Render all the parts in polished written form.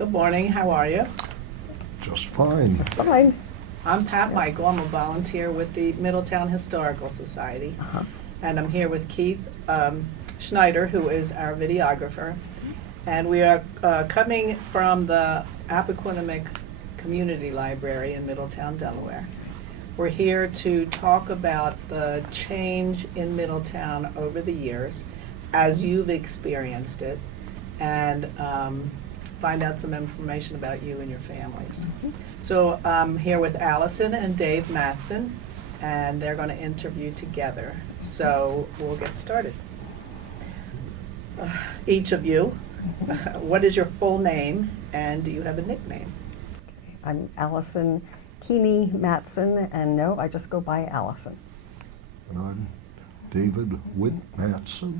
Good morning, how are you? Just fine. Just fine. I'm Pat Michael, I'm a volunteer with the Middletown Historical Society. And I'm here with Keith Schneider, who is our videographer. And we are coming from the Appoquinimink Community Library in Middletown, Delaware. We're here to talk about the change in Middletown over the years as you've experienced it, and find out some information about you and your families. So I'm here with Allison and Dave Matsen, and they're going to interview together. So we'll get started. Each of you, what is your full name, and do you have a nickname? I'm Allison Keeney Matsen, and no, I just go by Allison. And I'm David Witt Matsen,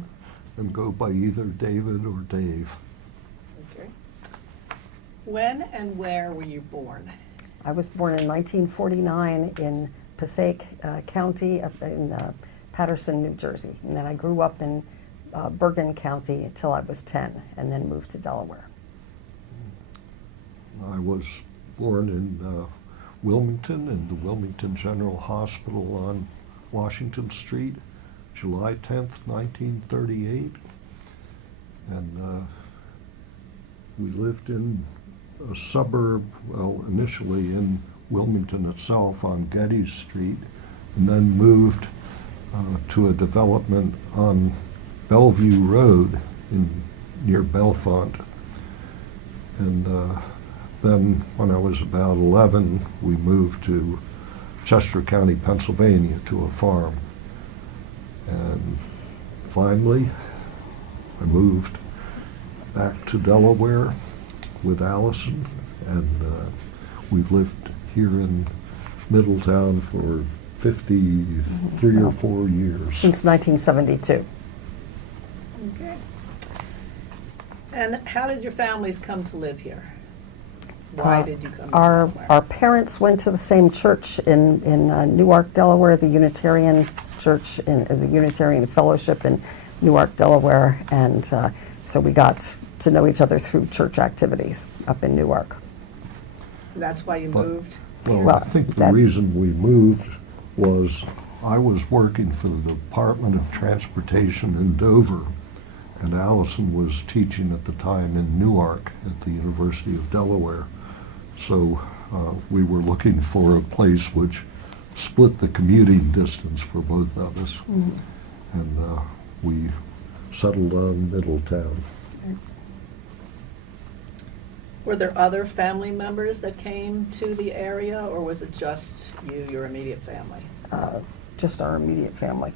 and go by either David or Dave. Okay. When and where were you born? I was born in 1949 in Passaic County up in Paterson, New Jersey. And then I grew up in Bergen County until I was 10, and then moved to Delaware. I was born in Wilmington, in the Wilmington General Hospital on Washington Street, July 10th, 1938. And we lived in a suburb, well, initially in Wilmington itself on Getty Street, and then moved to a development on Bellevue Road near Bellefonte. And then when I was about 11, we moved to Chester County, Pennsylvania, to a farm. And finally, I moved back to Delaware with Allison, and we've lived here in Middletown for 53 or 4 years. Since 1972. Okay. And how did your families come to live here? Why did you come to Delaware? Our parents went to the same church in Newark, Delaware, the Unitarian Church, in the Unitarian Fellowship in Newark, Delaware, and so we got to know each other through church activities up in Newark. That's why you But- moved? Well, I think the reason we moved was I was working for the Department of Transportation in Dover, and Allison was teaching at the time in Newark at the University of Delaware. So we were looking for a place which split the commuting distance for both of us. Mm-hmm. And we settled on Middletown. Were there other family members that came to the area, or was it just you, your immediate family? Just our immediate family.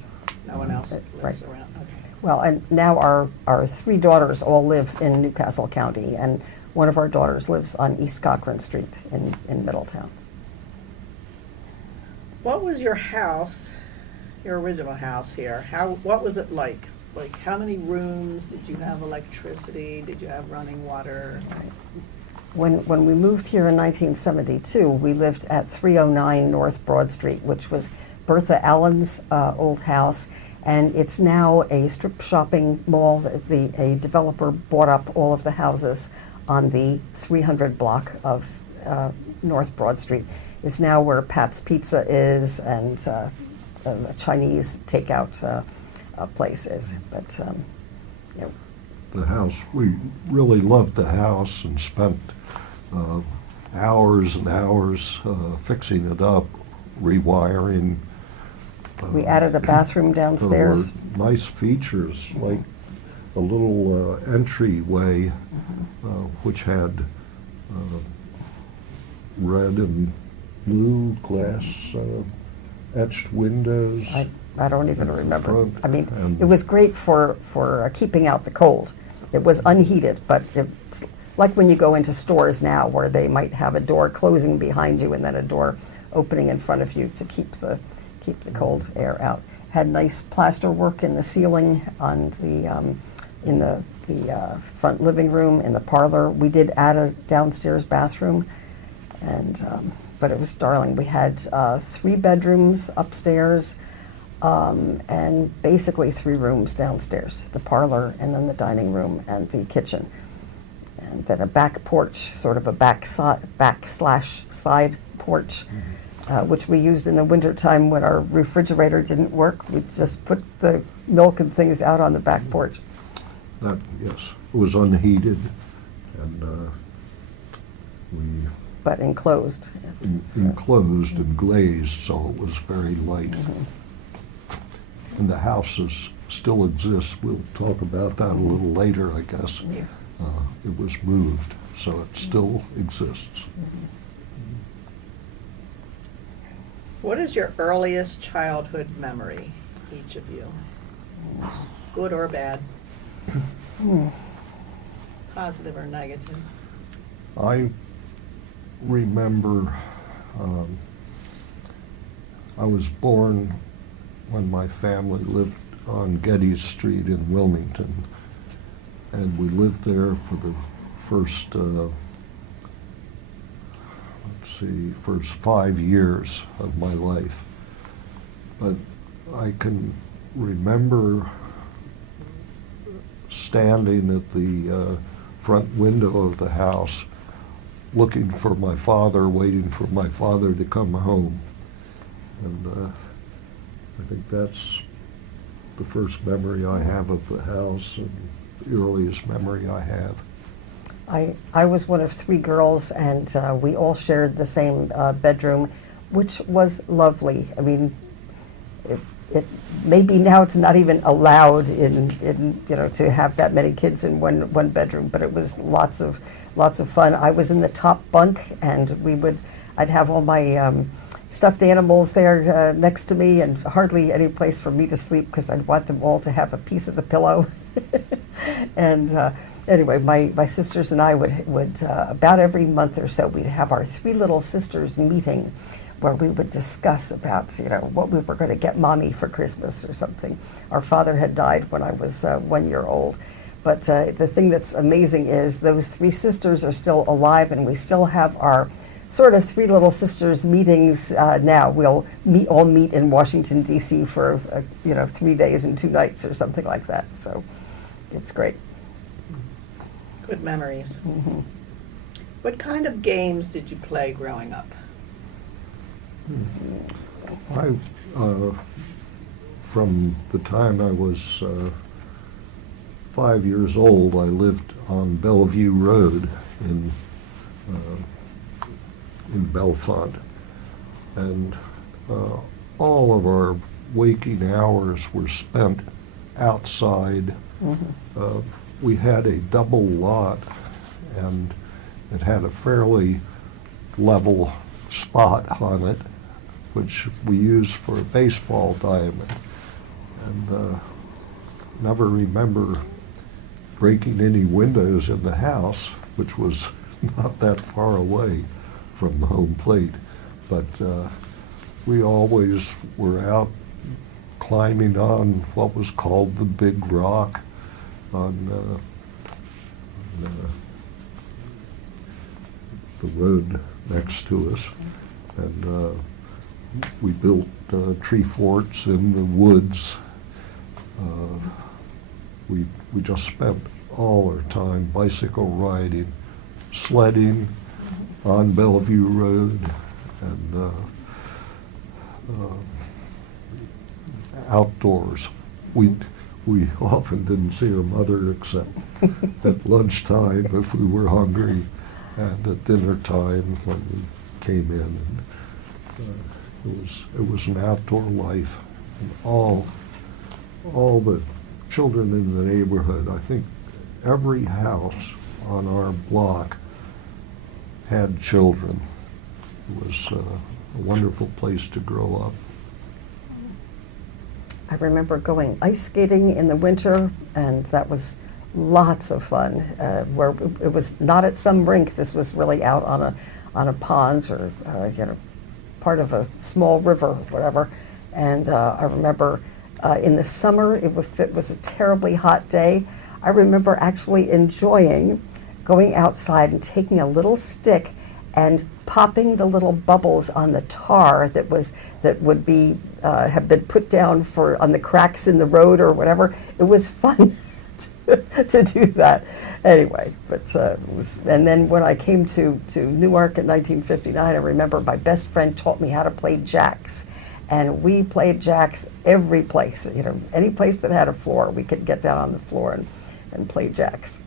No one else lives Right. around? Okay. Well, and now our three daughters all live in Newcastle County, and one of our daughters lives on East Cochran Street in Middletown. What was your house, your original house here? What was it like? Like, how many rooms? Did you have electricity? Did you have running water? When we moved here in 1972, we lived at 309 North Broad Street, which was Bertha Allen's old house, and it's now a strip shopping mall. A developer bought up all of the houses on the 300 block of North Broad Street. It's now where Pat's Pizza is, and a Chinese takeout place is. But you know, The house, we really loved the house and spent hours and hours fixing it up, rewiring. we added a bathroom downstairs. There were nice features, like a little entryway which had red and blue glass etched windows. I don't even remember. front, I mean, and- it was great for keeping out the cold. It was unheated, but it's like when you go into stores now where they might have a door closing behind you and then a door opening in front of you to keep the cold air out. Had nice plaster work in the ceiling on in the front living room, in the parlor. We did add a downstairs bathroom, and but it was darling. We had 3 bedrooms upstairs, and basically 3 rooms downstairs, the parlor and then the dining room and the kitchen. And and then a back porch, sort of a backslash side porch, which we used in the wintertime when our refrigerator didn't work. We just put the milk and things out on the back porch. That, yes, it was unheated, and we But enclosed. enclosed and glazed, so it was very light. And the houses still exists. We'll talk about that a little later, I guess. Yeah. It was moved, so it still exists. What is your earliest childhood memory, each of you? Good or bad? Positive or negative? I remember I was born when my family lived on Geddes Street in Wilmington, and we lived there for the first, first 5 years of my life. But I can remember standing at the front window of the house looking for my father, waiting for my father to come home. And I think that's the first memory I have of the house and the earliest memory I have. I was one of 3 girls, and we all shared the same bedroom, which was lovely. I mean, maybe now it's not even allowed in to have that many kids in one bedroom, but it was lots of fun. I was in the top bunk, and I'd have all my stuffed animals there next to me, and hardly any place for me to sleep because I'd want them all to have a piece of the pillow. And anyway, my sisters and I would about every month or so, we'd have our 3 little sisters meeting, where we would discuss about what we were going to get Mommy for Christmas or something. Our father had died when I was 1 year old. But the thing that's amazing is those 3 sisters are still alive, and we still have our sort of 3 little sisters meetings now. We'll all meet in Washington, D.C. for 3 days and 2 nights or something like that. So it's great. Good memories. Mm-hmm. What kind of games did you play growing up? I, from the time I was 5 years old, I lived on Bellevue Road in Bellefonte, and all of our waking hours were spent outside. Mm-hmm. We had a double lot, and it had a fairly level spot on it, which we used for a baseball diamond. And never remember breaking any windows in the house, which was not that far away from the home plate. But we always were out climbing on what was called the Big Rock on the road next to us. And we built tree forts in the woods. We just spent all our time bicycle riding, sledding on Bellevue Road, and outdoors. We often didn't see our mother except at lunchtime if we were hungry, and at dinner time when we came in. And it was an outdoor life. And all the children in the neighborhood, I think every house on our block had children. It was a wonderful place to grow up. I remember going ice skating in the winter, and that was lots of fun. Where it was not at some rink. This was really out on a pond or part of a small river, or whatever. And I remember in the summer, if it was a terribly hot day, I remember actually enjoying going outside and taking a little stick and popping the little bubbles on the tar that would be have been put down on the cracks in the road or whatever. It was fun. to do that. Anyway, but and then when I came to Newark in 1959, I remember my best friend taught me how to play jacks. And we played jacks every place, any place that had a floor, we could get down on the floor and play jacks.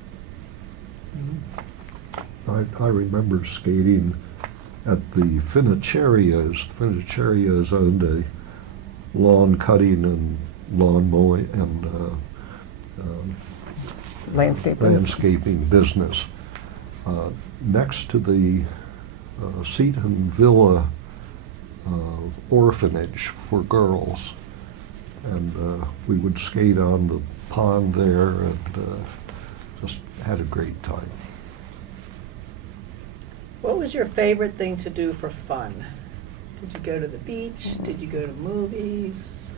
I remember skating at the Finicerios. Finicerios owned a lawn cutting and lawn mowing and landscaping business next to the Seton Villa orphanage for girls, and we would skate on the pond there and just had a great time. What was your favorite thing to do for fun? Did you go to the beach? Did you go to movies?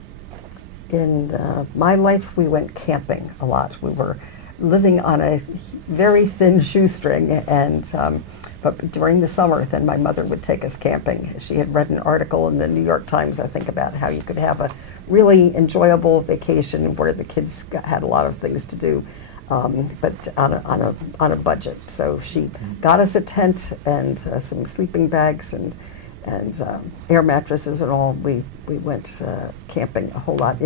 In my life, we went camping a lot. We were living on a very thin shoestring, and but during the summer, then my mother would take us camping. She had read an article in the New York Times, I think, about how you could have a really enjoyable vacation where the kids had a lot of things to do, but on a budget. So she got us a tent and some sleeping bags and air mattresses and all. We went camping a whole lot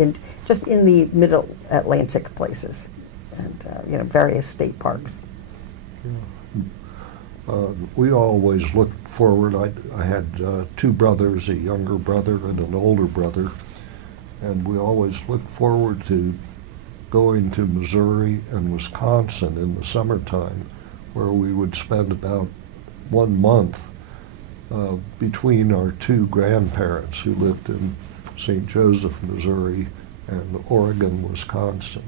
just in the middle Atlantic places, and various state parks. We always looked forward. I had two brothers, a younger brother and an older brother, and we always looked forward to going to Missouri and Wisconsin in the summertime, where we would spend about 1 month between our two grandparents who lived in St. Joseph, Missouri, and Oregon, Wisconsin.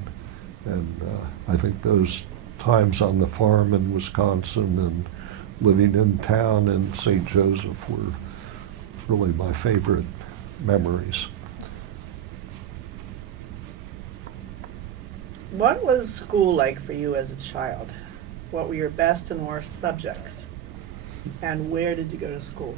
And I think those times on the farm in Wisconsin and living in town in St. Joseph were really my favorite memories. What was school like for you as a child? What were your best and worst subjects? And where did you go to school?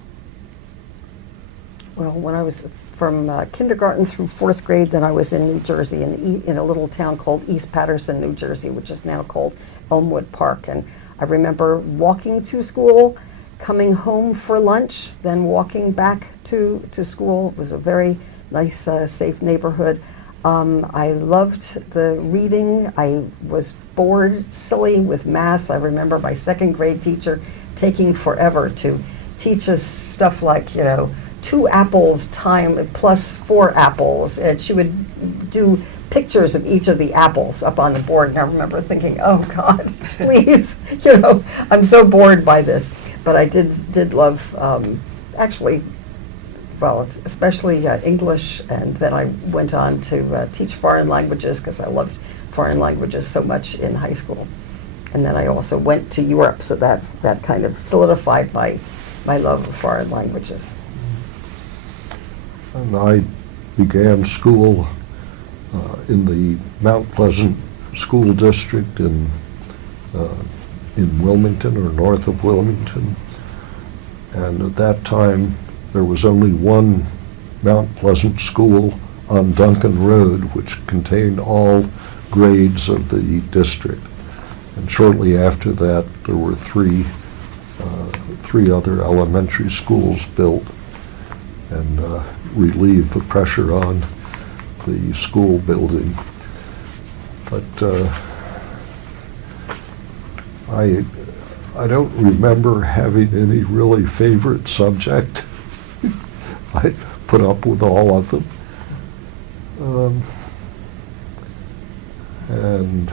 Well, when I was from kindergarten through 4th grade, then I was in New Jersey, in a little town called East Patterson, New Jersey, which is now called Elmwood Park. And I remember walking to school, coming home for lunch, then walking back to school. It was a very nice, safe neighborhood. I loved the reading. I was bored, silly with math. I remember my 2nd grade teacher taking forever to teach us stuff like, 2 apples plus 4 apples. And she would do pictures of each of the apples up on the board. And I remember thinking, oh God, please, I'm so bored by this. But I did love, actually, well, especially English, and then I went on to teach foreign languages because I loved foreign languages so much in high school. And then I also went to Europe, so that kind of solidified my love of foreign languages. And I began school in the Mount Pleasant School District in Wilmington, or north of Wilmington. And at that time, there was only one Mount Pleasant school on Duncan Road, which contained all grades of the district. And shortly after that, there were three other elementary schools built, and relieved the pressure on the school building. But I don't remember having any really favorite subject. I put up with all of them. And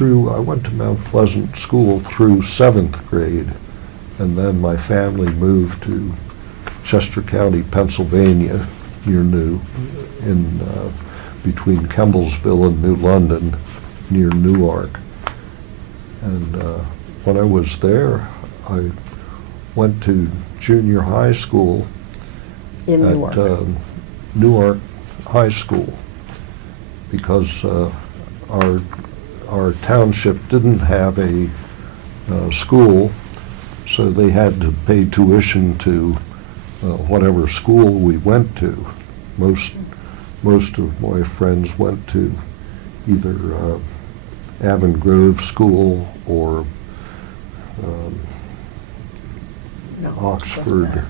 I went to Mount Pleasant School through 7th grade, and then my family moved to Chester County, Pennsylvania, near between Kemblesville and New London, near Newark. And when I was there, I went to junior high school in at Newark. Newark High School, because our township didn't have a school, so they had to pay tuition to whatever school we went to. Most of my friends went to either Avon Grove School or No, doesn't Oxford matter.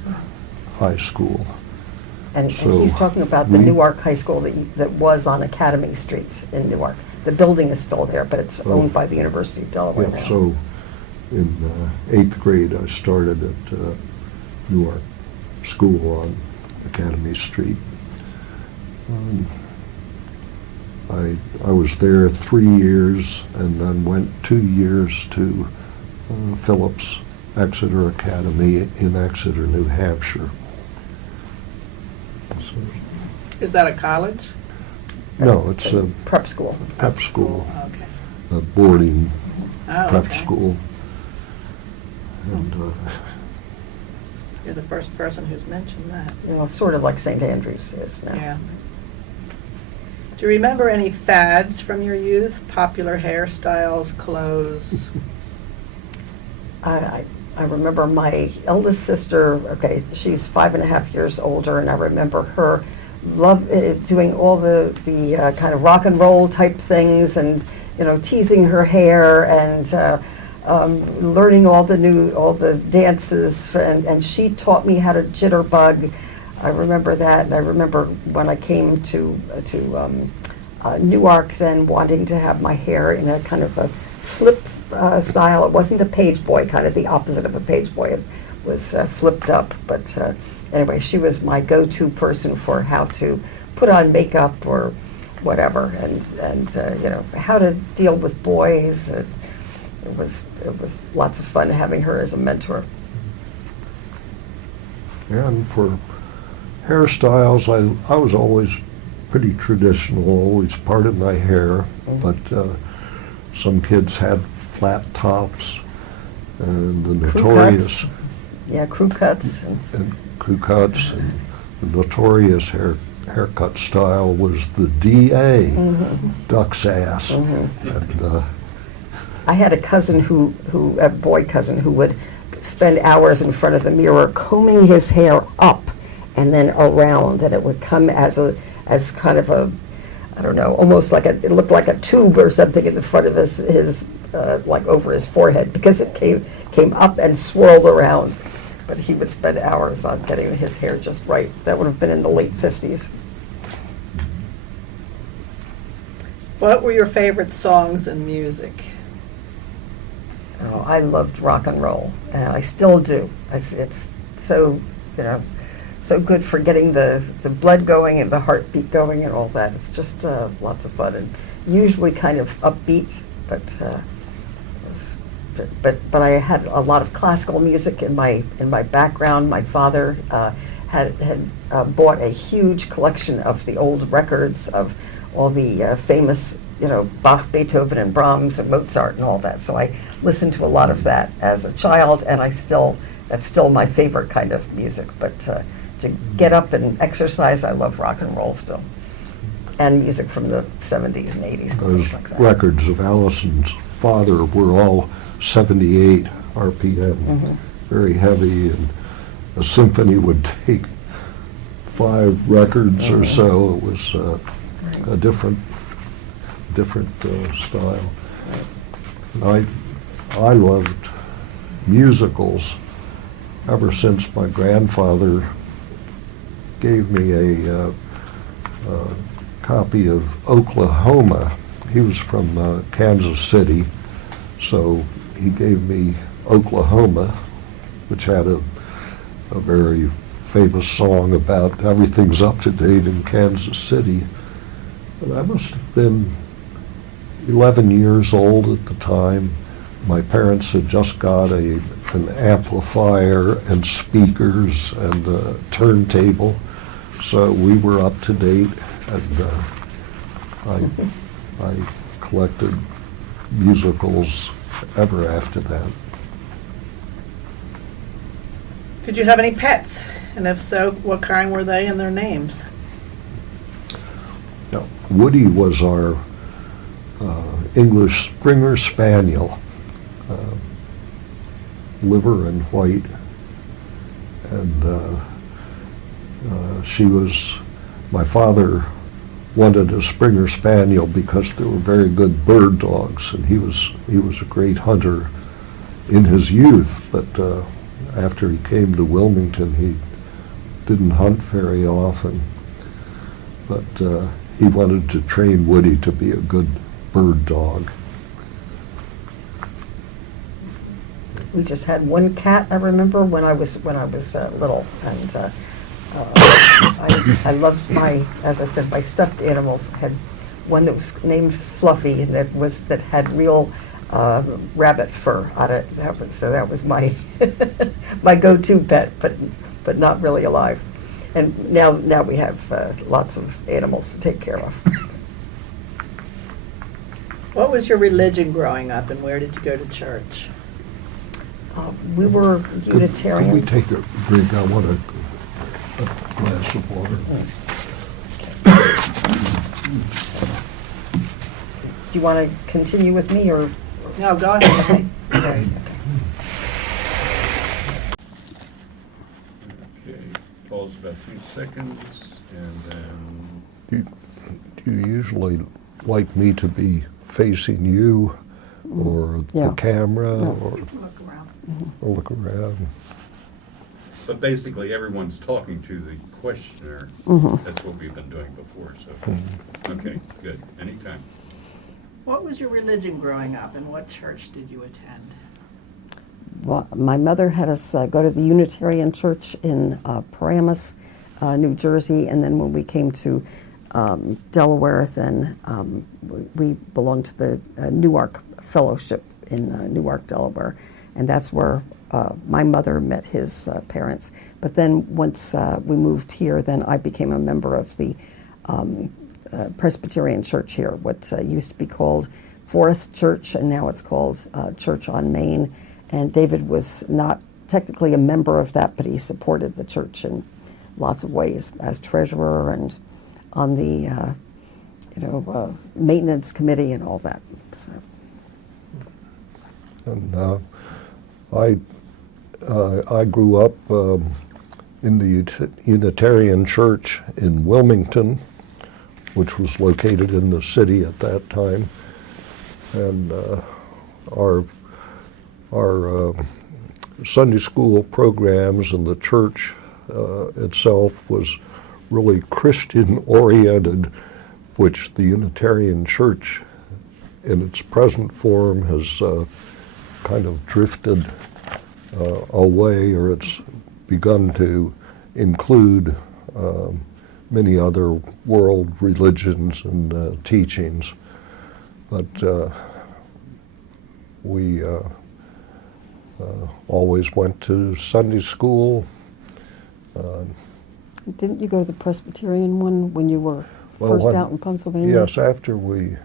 High School. And So he's talking about the we- Newark High School that was on Academy Street in Newark. The building is still there, but it's Oh. owned by the University of Delaware Yeah, now. so in 8th grade, I started at Newark School on Academy Street. I was there 3 years and then went 2 years to Phillips Exeter Academy in Exeter, New Hampshire. So, Is that a college? no, it's a Prep school. prep school, Okay. a boarding Oh, prep okay. school. And You're the first person who's mentioned that. You know, sort of like St. Andrews is now. Yeah. Do you remember any fads from your youth? Popular hairstyles, clothes? I remember my eldest sister, okay, she's 5.5 years older, and I remember her doing all the kind of rock and roll type things, and, you know, teasing her hair and learning all the dances, and she taught me how to jitterbug. I remember that, and I remember when I came to Newark, then wanting to have my hair in a kind of a flip style. It wasn't a page boy, kind of the opposite of a page boy. It was flipped up, but anyway, she was my go-to person for how to put on makeup or whatever, and you know, how to deal with boys. It was lots of fun having her as a mentor. And for hairstyles, I was always pretty traditional, always parted my hair, but some kids had flat tops, and the Crew notorious cuts. Yeah, crew cuts. and crew cuts, and the notorious haircut style was the DA, duck's ass. And, I had a cousin a boy cousin who would spend hours in front of the mirror combing his hair up and then around, and it would come as kind of a, I don't know, almost like it looked like a tube or something in the front of his like over his forehead, because it came up and swirled around. But he would spend hours on getting his hair just right. That would have been in the late 50s. What were your favorite songs and music? Oh, I loved rock and roll, and I still do. It's so, you know, so good for getting the blood going and the heartbeat going and all that. It's just lots of fun, and usually kind of upbeat, but but I had a lot of classical music in my background. My father had bought a huge collection of the old records of all the famous, you know, Bach, Beethoven, and Brahms, and Mozart, and all that. So I listened to a lot of that as a child, and that's still my favorite kind of music. But to get up and exercise, I love rock and roll still, and music from the 70s and 80s and those things like that. records of Allison's father were all 78 RPM, very heavy, and a symphony would take 5 records or so. It was a different style. And I loved musicals ever since my grandfather gave me a copy of Oklahoma. He was from Kansas City, so he gave me Oklahoma, which had a very famous song about everything's up to date in Kansas City. And I must have been 11 years old at the time. My parents had just got an amplifier and speakers and a turntable, so we were up to date, and I collected musicals ever after that. Did you have any pets? And if so, what kind were they and their names? Now, Woody was our English Springer Spaniel, liver and white, and my father wanted a Springer Spaniel because they were very good bird dogs, and he was a great hunter in his youth, but after he came to Wilmington, he didn't hunt very often. But he wanted to train Woody to be a good bird dog. We just had one cat, I remember, when I was little, and I loved as I said, my stuffed animals. Had one that was named Fluffy, and that had real rabbit fur on it. That was my my go-to pet, but not really alive. And now we have lots of animals to take care of. What was your religion growing up, and where did you go to church? We were Could we Unitarians. take a drink? I want a glass of water. Do you want to continue with me, or? No, go ahead. Okay. Okay, pause about 2 seconds, and then Do you usually like me to be facing you, or Yeah. the camera, No. or Look around. look around? but basically everyone's talking to the questioner. That's what we've been doing before, so, okay, good, anytime. What was your religion growing up, and what church did you attend? Well, my mother had us go to the Unitarian Church in Paramus, New Jersey, and then when we came to Delaware, then we belonged to the Newark Fellowship in Newark, Delaware, and that's where my mother met his parents. But then once we moved here, then I became a member of the Presbyterian Church here, what used to be called Forest Church, and now it's called Church on Main. And David was not technically a member of that, but he supported the church in lots of ways as treasurer and on the maintenance committee and all that. So. And I grew up in the Unitarian Church in Wilmington, which was located in the city at that time, and our Sunday school programs and the church itself was really Christian-oriented, which the Unitarian Church in its present form has kind of drifted away, or it's begun to include many other world religions and teachings. But we always went to Sunday school. Didn't you go to the Presbyterian one when you were Well, first when- out in Pennsylvania? Yes, after we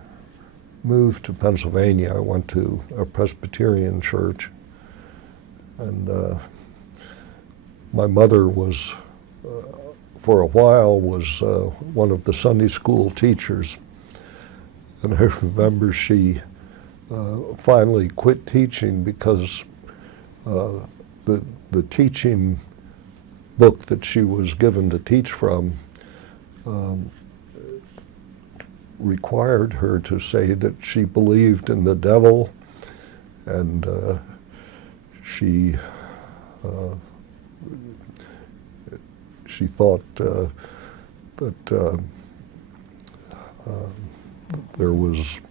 moved to Pennsylvania, I went to a Presbyterian church, and my mother was, for a while, was one of the Sunday school teachers, and I remember she finally quit teaching because the teaching book that she was given to teach from required her to say that she believed in the devil, and she thought that there was,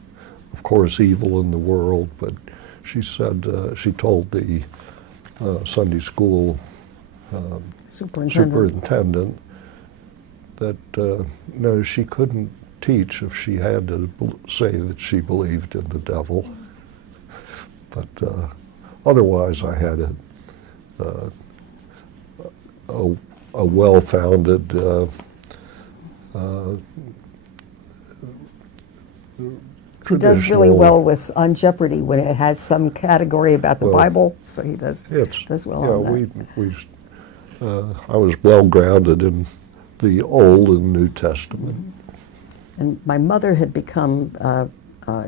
of course, evil in the world, but she said, she told the Sunday school superintendent that no, she couldn't teach if she had to say that she believed in the devil. But otherwise, I had a well-founded He does really traditional- well with on Jeopardy when it has some category about the Well, Bible. So he does It's, well yeah, on that. I was well grounded in the Old and New Testament. And my mother had become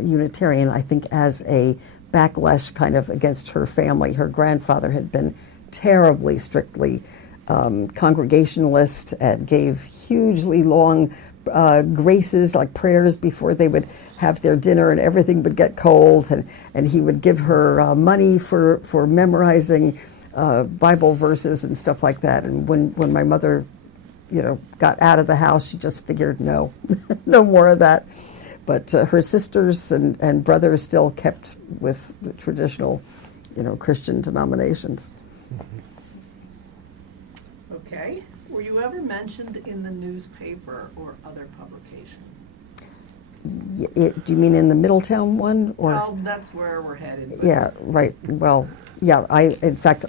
Unitarian, I think, as a backlash kind of against her family. Her grandfather had been terribly strictly Congregationalist and gave hugely long graces, like prayers before they would have their dinner, and everything would get cold, and he would give her money for memorizing Bible verses and stuff like that. And when my mother, got out of the house, she just figured, no, no more of that. But her sisters and brothers still kept with the traditional, Christian denominations. Okay. Were you ever mentioned in the newspaper or other publication? Do you mean in the Middletown one, or? Well, that's where we're headed. but- Yeah, right. Well, yeah. In fact,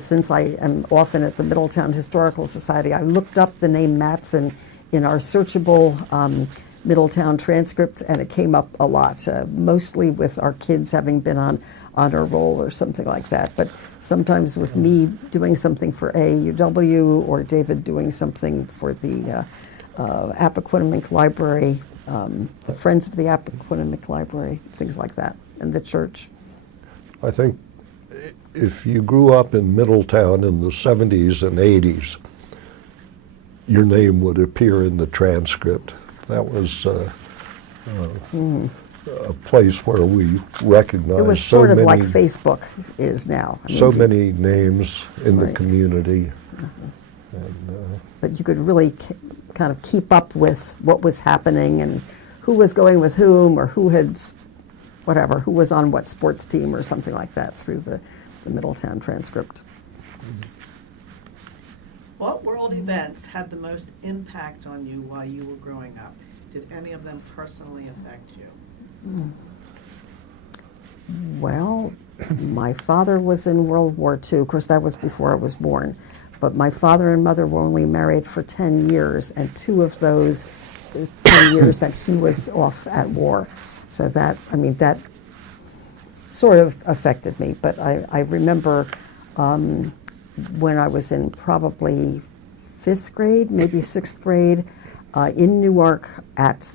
since I am often at the Middletown Historical Society, I looked up the name Matsen in our searchable Middletown transcripts, and it came up a lot, mostly with our kids having been on honor roll or something like that. But sometimes with me doing something for AUW, or David doing something for the Appoquinimink Library, the Friends of the Appoquinimink Library, things like that, and the church. I think if you grew up in Middletown in the 70s and 80s, your name would appear in the transcript. That was a place where we recognized It was so sort of many, like Facebook is now. I mean, so many names in the Right. community. But you could really kind of keep up with what was happening and who was going with whom, or who was on what sports team or something like that through the Middletown transcript. What world events had the most impact on you while you were growing up? Did any of them personally affect you? Well, my father was in World War II. Of course, that was before I was born. But my father and mother were only married for 10 years, and 2 of those 10 years that he was off at war. So that sort of affected me. But I remember when I was in probably 5th grade, maybe 6th grade, in Newark at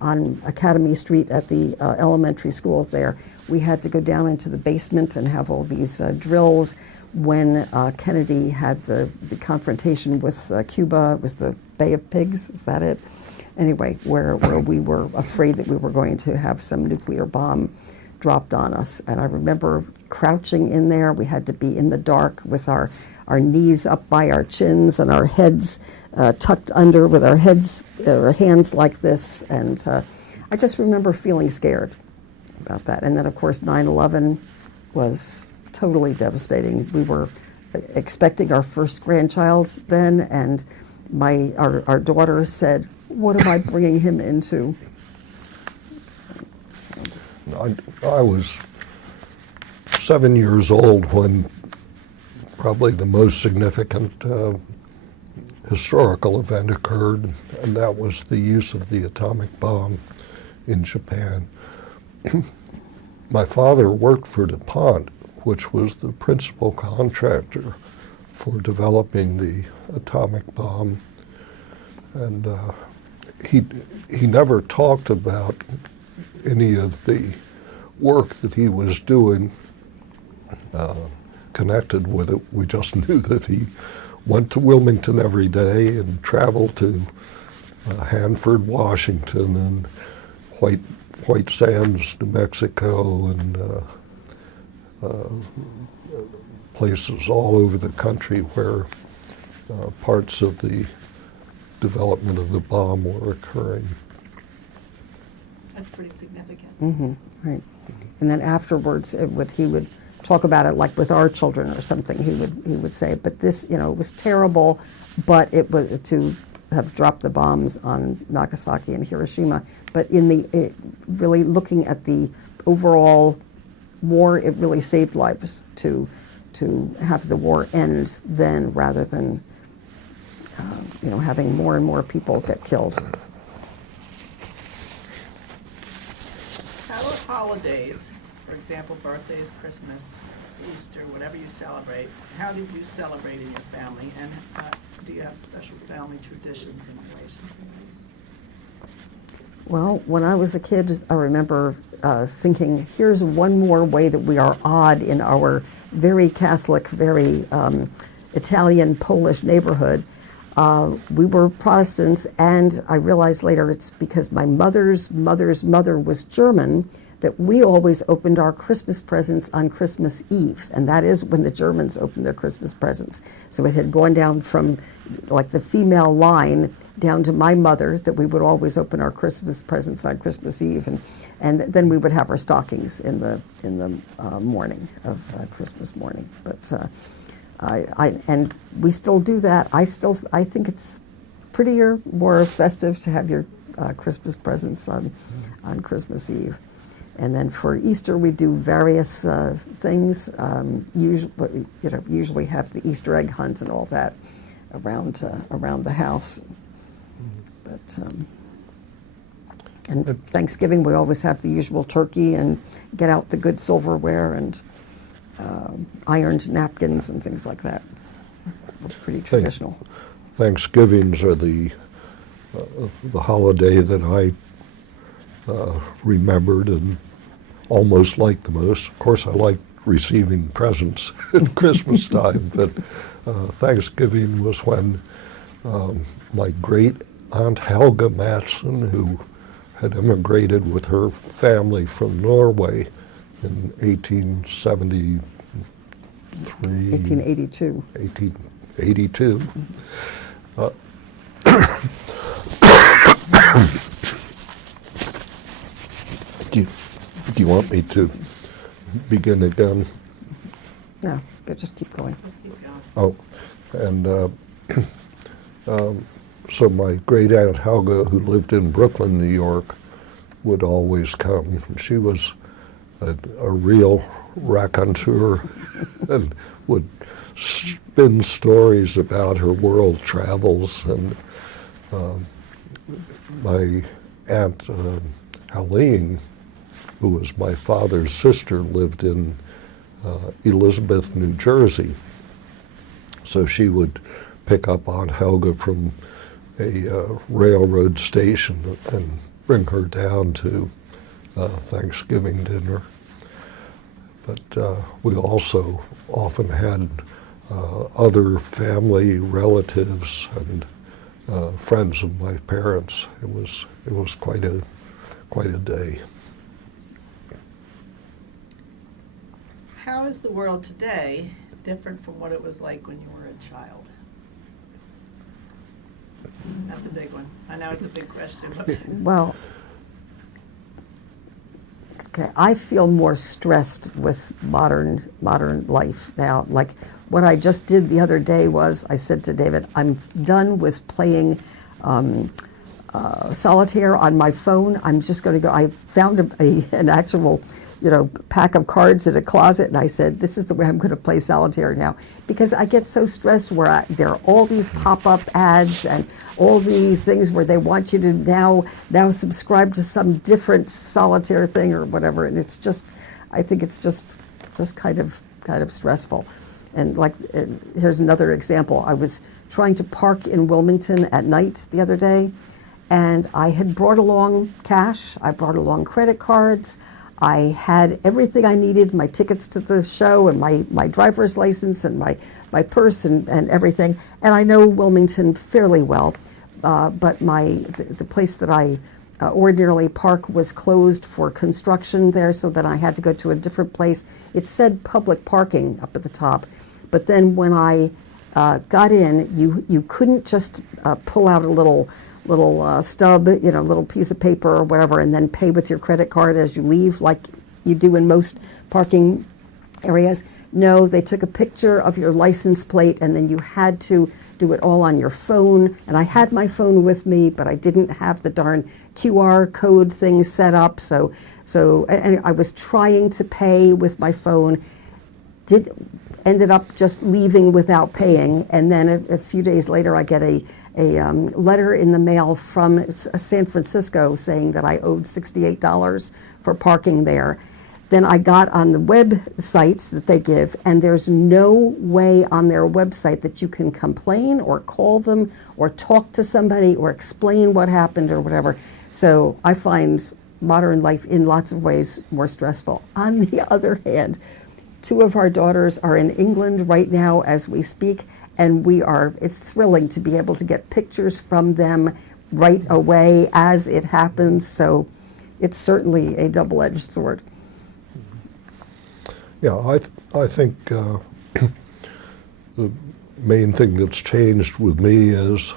on Academy Street at the elementary school there, we had to go down into the basement and have all these drills when Kennedy had the confrontation with Cuba. It was the Bay of Pigs, is that it? Anyway, where we were afraid that we were going to have some nuclear bomb dropped on us. And I remember crouching in there. We had to be in the dark with our knees up by our chins and our heads tucked under with our hands like this. And I just remember feeling scared about that. And then, of course, 9/11 was totally devastating. We were expecting our first grandchild then, and our daughter said, "What am I bringing him into?" I was 7 years old when probably the most significant historical event occurred, and that was the use of the atomic bomb in Japan. My father worked for DuPont, which was the principal contractor for developing the atomic bomb, and he never talked about any of the work that he was doing connected with it. We just knew that he went to Wilmington every day and traveled to Hanford, Washington, and White Sands, New Mexico, and places all over the country where parts of the development of the bomb were occurring. That's pretty significant. Mm-hmm, right. And then afterwards, he would talk about it like with our children or something. He would say, "But this, it was terrible, but it was to have dropped the bombs on Nagasaki and Hiroshima. But really looking at the overall war, it really saved lives to have the war end then, rather than having more and more people get killed." How are holidays, for example, birthdays, Christmas, Easter, whatever you celebrate, how did you celebrate in your family, and do you have special family traditions in relation to these? Well, when I was a kid, I remember thinking, here's one more way that we are odd in our very Catholic, very Italian, Polish neighborhood. we were Protestants, and I realized later it's because my mother's mother's mother was German that we always opened our Christmas presents on Christmas Eve, and that is when the Germans opened their Christmas presents. So it had gone down from like the female line down to my mother that we would always open our Christmas presents on Christmas Eve, and then we would have our stockings in the morning of Christmas morning. But and we still do that. I think it's prettier, more festive to have your Christmas presents on Christmas Eve. And then for Easter, we do various things. Usually have the Easter egg hunt and all that around the house. But and Thanksgiving, we always have the usual turkey and get out the good silverware and ironed napkins and things like that. Pretty traditional. Thanksgivings are the holiday that I remembered and almost liked the most. Of course, I like receiving presents at Christmas time, but Thanksgiving was when my great aunt Helga Matsen, who had immigrated with her family from Norway in 1882. 1882. Do you want me to begin again? No, just keep going. Just keep going. Oh, and so my great aunt Helga, who lived in Brooklyn, New York, would always come. She was a real raconteur and would spin stories about her world travels. And my aunt Helene, who was my father's sister, lived in Elizabeth, New Jersey. So she would pick up Aunt Helga from a railroad station and bring her down to Thanksgiving dinner. But we also often had other family relatives and friends of my parents. It was quite a day. How is the world today different from what it was like when you were a child? That's a big one. I know it's a big question, but Well, okay, I feel more stressed with modern life now. Like what I just did the other day was I said to David, I'm done with playing solitaire on my phone. I'm just going to go. I found an actual pack of cards in a closet, and I said, this is the way I'm going to play solitaire now, because I get so stressed where there are all these pop-up ads and all the things where they want you to now subscribe to some different solitaire thing or whatever, and it's just, I think it's just kind of stressful. And here's another example. I was trying to park in Wilmington at night the other day, and I had brought along cash, I brought along credit cards, I had everything I needed, my tickets to the show and my driver's license and my purse and everything. And I know Wilmington fairly well, but the place that I ordinarily park was closed for construction there, so that I had to go to a different place. It said public parking up at the top, but then when I got in, you couldn't just pull out a little stub, little piece of paper or whatever, and then pay with your credit card as you leave, like you do in most parking areas. No, they took a picture of your license plate, and then you had to do it all on your phone. And I had my phone with me, but I didn't have the darn QR code thing set up. So and I was trying to pay with my phone. Ended up just leaving without paying, and then a few days later I get a letter in the mail from San Francisco saying that I owed $68 for parking there. Then I got on the website that they give, and there's no way on their website that you can complain or call them or talk to somebody or explain what happened or whatever. So I find modern life in lots of ways more stressful. On the other hand, 2 of our daughters are in England right now as we speak, and it's thrilling to be able to get pictures from them right away as it happens, so it's certainly a double-edged sword. Yeah, I think the main thing that's changed with me is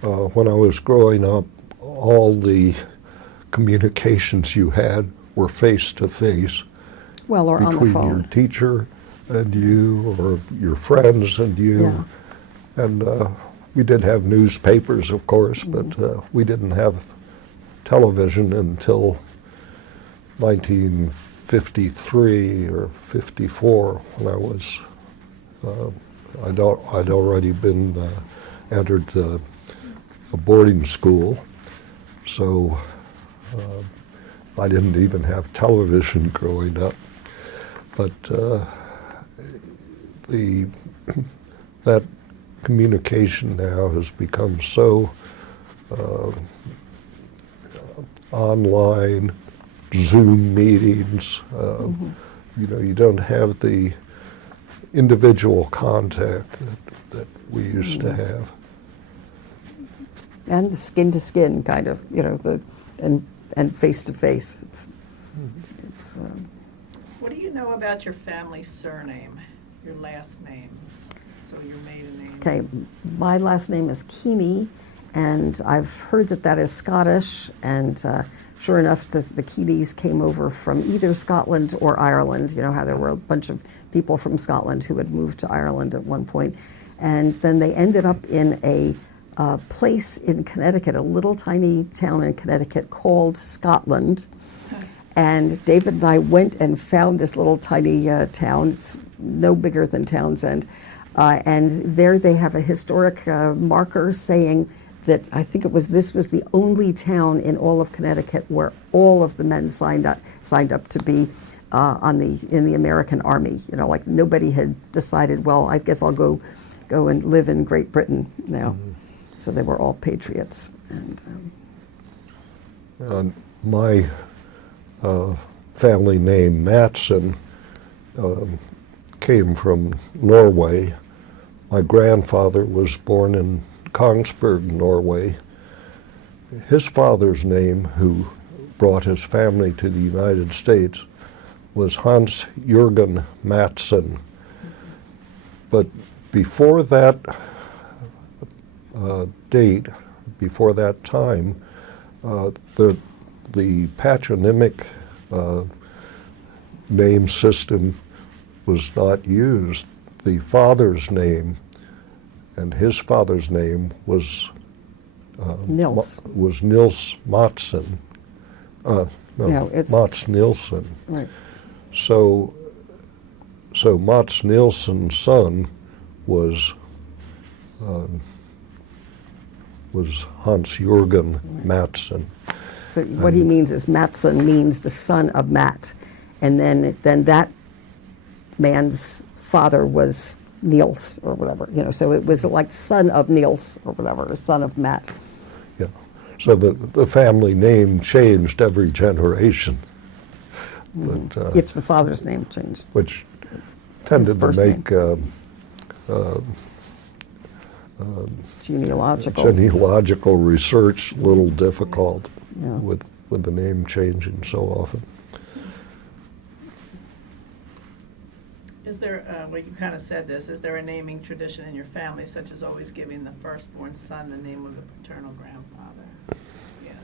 when I was growing up, all the communications you had were face-to-face. Well, or on the between phone. your teacher and you, or your friends and you. Yeah. And we did have newspapers, of course, but we didn't have television until 1953 or 54, when I was, I'd already been entered a boarding school, so I didn't even have television growing up. But that communication now has become so online, Zoom meetings. You know, you don't have the individual contact that we used to have. And the skin-to-skin kind of, you know, and face-to-face. It's What do you know about your family surname, your last names, so your maiden name? okay, my last name is Keeney, and I've heard that that is Scottish, and sure enough, the Keeneys came over from either Scotland or Ireland. You know how there were a bunch of people from Scotland who had moved to Ireland at one point, and then they ended up in a place in Connecticut, a little tiny town in Connecticut called Scotland. And David and I went and found this little tiny town. It's no bigger than Townsend. And there they have a historic marker saying that I think this was the only town in all of Connecticut where all of the men signed up to be in the American Army. You know, like nobody had decided, well, I guess I'll go and live in Great Britain now. Mm-hmm. So they were all patriots. And my family name, Matsen, came from Norway. My grandfather was born in Kongsberg, Norway. His father's name, who brought his family to the United States, was Hans Jürgen Matsen. But before that date, before that time, the patronymic name system was not used. The father's name and his father's name was Nils. Was Nils Matsen. It's Mats Nilsson. right. So Mats Nilsson's son was Hans Jürgen Matsen. So what he means is Matsen means the son of Matt, and then that man's father was Niels or whatever, you know. So it was like son of Niels or whatever, or son of Matt. Yeah. So the family name changed every generation. But, If the father's name changed. which tended to first make genealogical research a little difficult with the name changing so often. Is there, well, you kind of said this, is there a naming tradition in your family, such as always giving the firstborn son the name of the paternal grandfather? Yeah,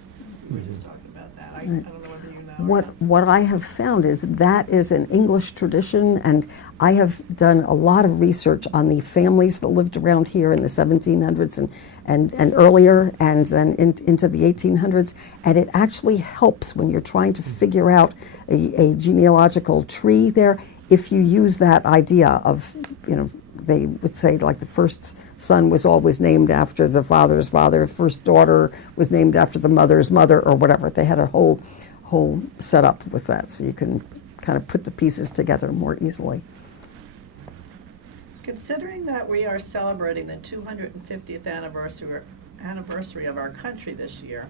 we were just talking about that. I don't know whether you know. What I have found is that is an English tradition, and I have done a lot of research on the families that lived around here in the 1700s and earlier, and then into the 1800s, and it actually helps when you're trying to figure out a genealogical tree there, if you use that idea of, you know, they would say like the first son was always named after the father's father, first daughter was named after the mother's mother, or whatever. They had a whole setup with that, so you can kind of put the pieces together more easily. Considering that we are celebrating the 250th anniversary of our country this year,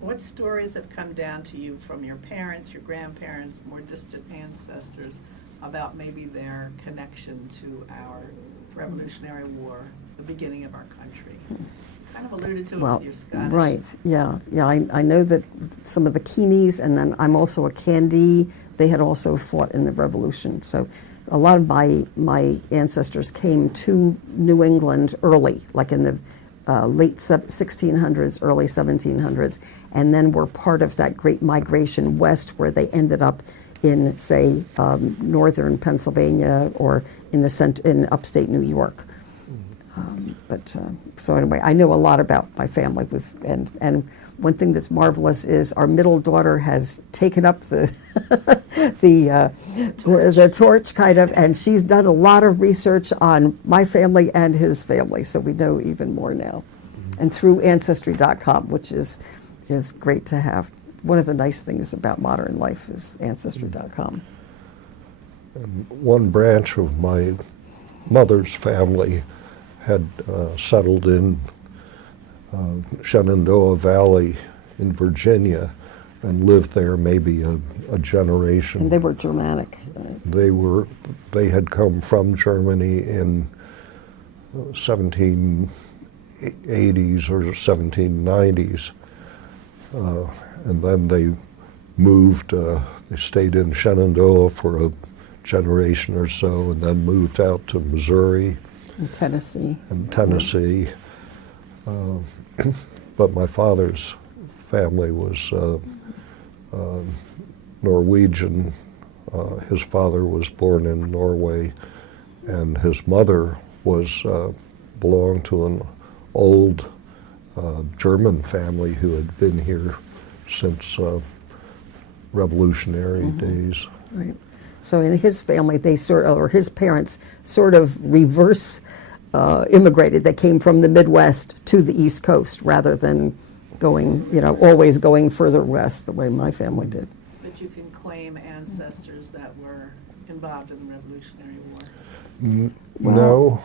what stories have come down to you from your parents, your grandparents, more distant ancestors about maybe their connection to our Revolutionary War, the beginning of our country. Kind of alluded to it Well, with your Scottish. right, yeah. I know that some of the Keeneys, and then I'm also a Candie, they had also fought in the Revolution. So a lot of my ancestors came to New England early, like in the late 1600s, early 1700s, and then were part of that great migration west where they ended up in, say, northern Pennsylvania or in upstate New York. So anyway, I know a lot about my family. And one thing that's marvelous is our middle daughter has taken up the the torch kind of, and she's done a lot of research on my family and his family, so we know even more now. And through Ancestry.com, which is great to have. One of the nice things about modern life is Ancestry.com. And one branch of my mother's family had settled in Shenandoah Valley in Virginia and lived there maybe a generation. And they were Germanic. They had come from Germany in 1780s or 1790s. And then they moved, they stayed in Shenandoah for a generation or so, and then moved out to Missouri. In Tennessee. But my father's family was Norwegian. His father was born in Norway, and his mother belonged to an old German family who had been here since Revolutionary days. Right. So in his family, his parents sort of reverse immigrated. They came from the Midwest to the East Coast rather than always going further west the way my family did. But you can claim ancestors that were involved in the Revolutionary War. No,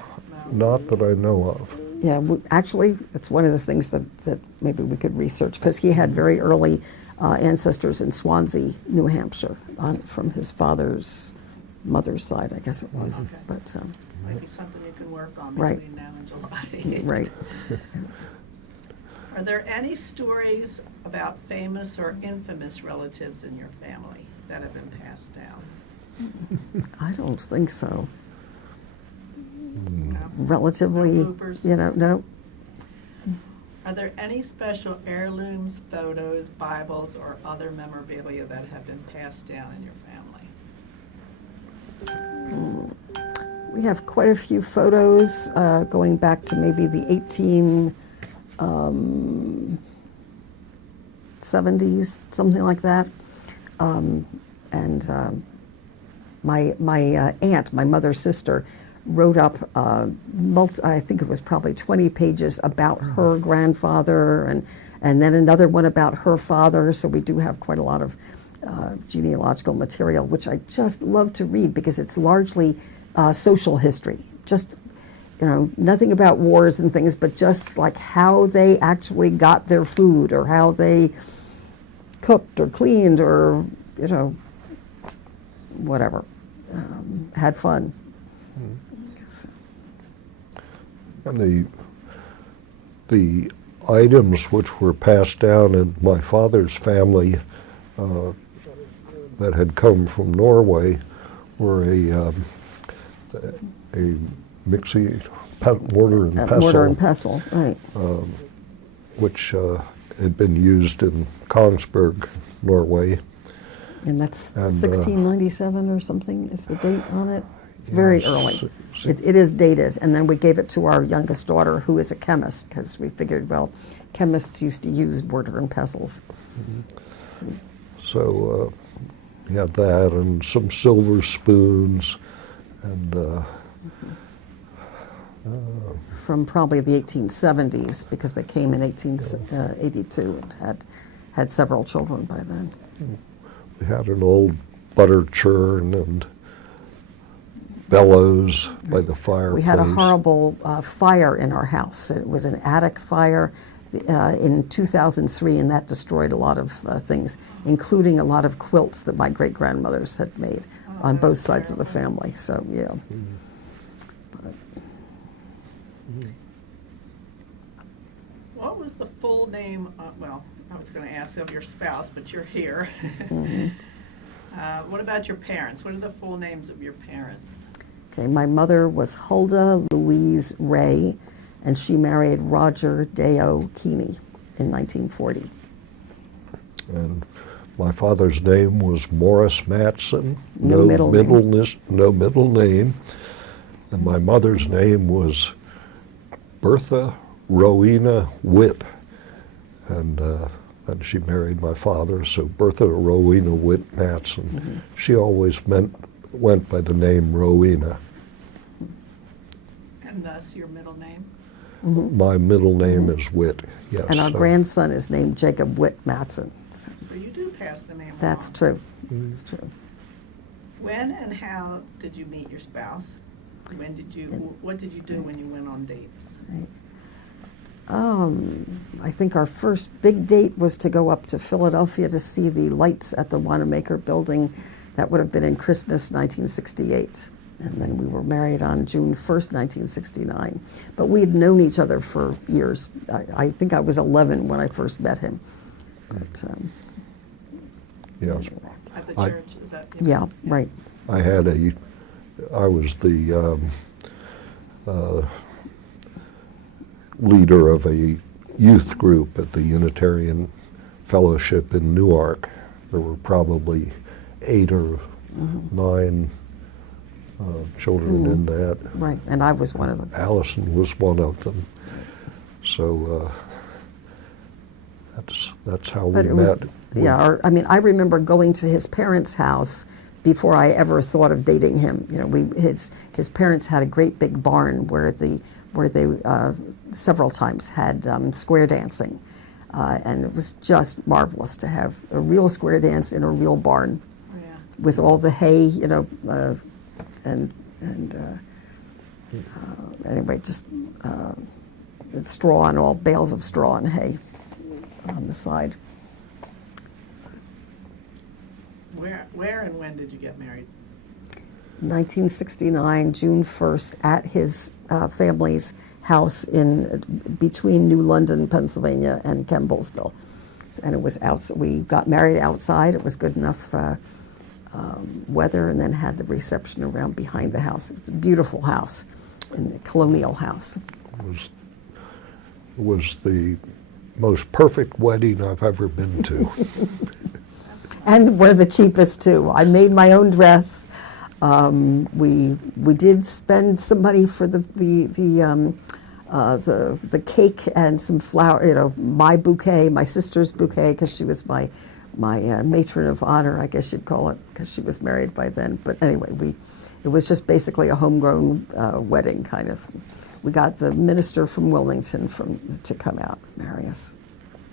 not that I know of. Yeah, actually, it's one of the things that maybe we could research, because he had very early ancestors in Swansea, New Hampshire, from his mother's side, I guess it was. Okay. But Might be something you can work on Right. between now and July. right. Are there any stories about famous or infamous relatives in your family that have been passed down? I don't think so. No? Relatively, No bloopers? no. Are there any special heirlooms, photos, Bibles, or other memorabilia that have been passed down in your family? We have quite a few photos going back to maybe the 1870s, something like that. My aunt, my mother's sister, wrote up, I think it was probably 20 pages about her grandfather, and then another one about her father. So we do have quite a lot of genealogical material, which I just love to read because it's largely social history. Just, nothing about wars and things, but just like how they actually got their food, or how they cooked or cleaned, or, whatever. Had fun. So. And the items which were passed down in my father's family that had come from Norway were a mixie, mortar and pestle. Mortar and pestle, right. Which had been used in Kongsberg, Norway. And that's And, 1697 or something is the date on it. It's very yes, early. It is dated, and then we gave it to our youngest daughter, who is a chemist, because we figured, well, chemists used to use mortar and pestles. So we had that, and some silver spoons, and From probably the 1870s, because they came in 1882 and had several children by then. we had an old butter churn and bellows by the fireplace. We had a horrible fire in our house. It was an attic fire in 2003, and that destroyed a lot of things, including a lot of quilts that my great-grandmothers had made. on both that's sides of the terrible. family. So yeah. But What was the full name, well, I was going to ask of your spouse, but you're here. What about your parents? What are the full names of your parents? okay, my mother was Hulda Louise Ray, and she married Roger Deo Keeney in 1940. And my father's name was Morris Matsen. No middle name. No middle name. And my mother's name was Bertha Rowena Witt. And then she married my father, so Bertha Rowena Witt Matsen. Mm-hmm. She always went by the name Rowena. And thus your middle name? My middle name is Witt, yes. Mm-hmm. And our grandson is named Jacob Witt Matsen. So So you do pass the name along. that's true. That's true. When and how did you meet your spouse? When did you, what did you do when you went on dates? I think our first big date was to go up to Philadelphia to see the lights at the Wanamaker building. That would have been in Christmas 1968. And then we were married on June 1st, 1969. But we had known each other for years. I think I was 11 when I first met him. But, Yes. At the I- church, is that? yeah, right. I was the leader of a youth group at the Unitarian Fellowship in Newark. There were probably 8 or 9 children in that. Right, and I was one of them. Allison was one of them. So that's how But we it was, met. I mean, I remember going to his parents' house before I ever thought of dating him. You know, his parents had a great big barn where they several times had square dancing, and it was just marvelous to have a real square dance in a real barn Yeah. with all the hay, you know, anyway, just with straw and all bales of straw and hay on the side. Where and when did you get married? 1969, June 1st, at his family's house in between New London, Pennsylvania, and Campbellsville. And it was we got married outside. It was good enough weather, and then had the reception around behind the house. It's a beautiful house, a colonial house. It was the most perfect wedding I've ever been to. And we're the cheapest too. I made my own dress. We did spend some money for the cake and some flower. You know, my bouquet, my sister's bouquet, because she was my matron of honor, I guess you'd call it, because she was married by then. But anyway, it was just basically a homegrown wedding kind of. We got the minister from Wilmington to come out and marry us.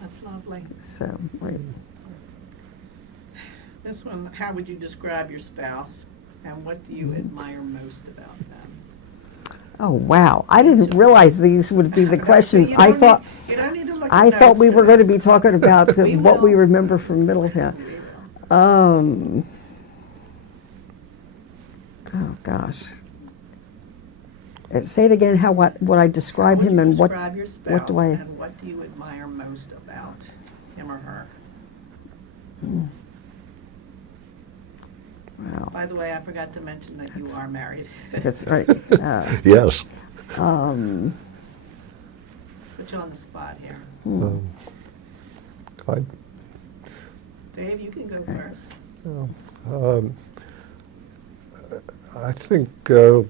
That's lovely. So. Right. This one, how would you describe your spouse, and what do you admire most about them? Oh wow! I didn't realize these would be the questions. You I don't thought. you don't need to look at I thought notes we for were going to this. be talking about We what we will. remember from Middletown. We will. Oh gosh. Say it again. What I describe How would him you and what describe your what do spouse, I? and what do you admire most about him or her? Wow, By the way, I forgot to mention that you are married. that's right. Yes. Put you on the spot here. I, Dave, you can go first. I think the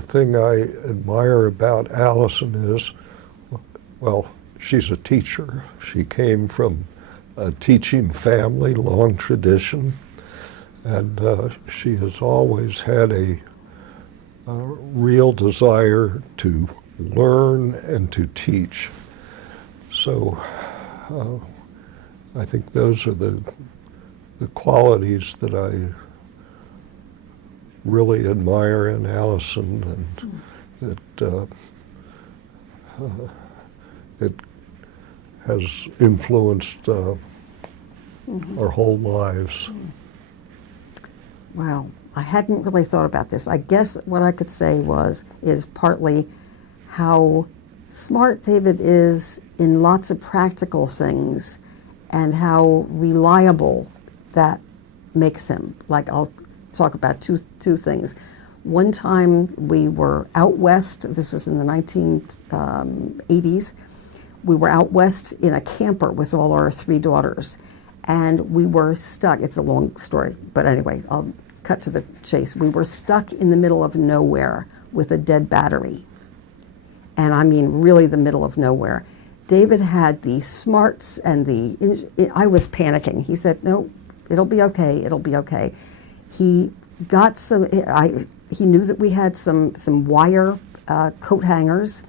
thing I admire about Allison is, well, she's a teacher. She came from a teaching family, long tradition, and she has always had a real desire to learn and to teach. So I think those are the qualities that I really admire in Allison, and it has influenced our whole lives. Wow, I hadn't really thought about this. I guess what I could say is partly how smart David is in lots of practical things and how reliable that makes him. Like, I'll talk about two things. One time we were out west, this was in the 1980s, we were out west in a camper with all our 3 daughters, and we were stuck. It's a long story, but anyway, I'll cut to the chase. We were stuck in the middle of nowhere with a dead battery. And I mean really the middle of nowhere. David had the smarts and I was panicking. He said, no, it'll be okay, it'll be okay. He got he knew that we had some wire coat hangers,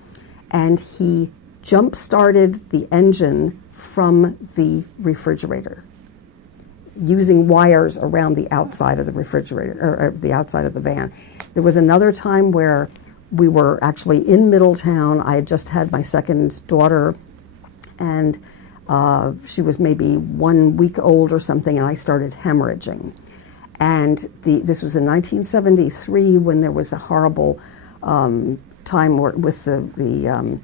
and he jump-started the engine from the refrigerator using wires around the outside of the refrigerator, or the outside of the van. There was another time where we were actually in Middletown. I had just had my second daughter, and she was maybe 1 week old or something, and I started hemorrhaging. And this was in 1973, when there was a horrible time with the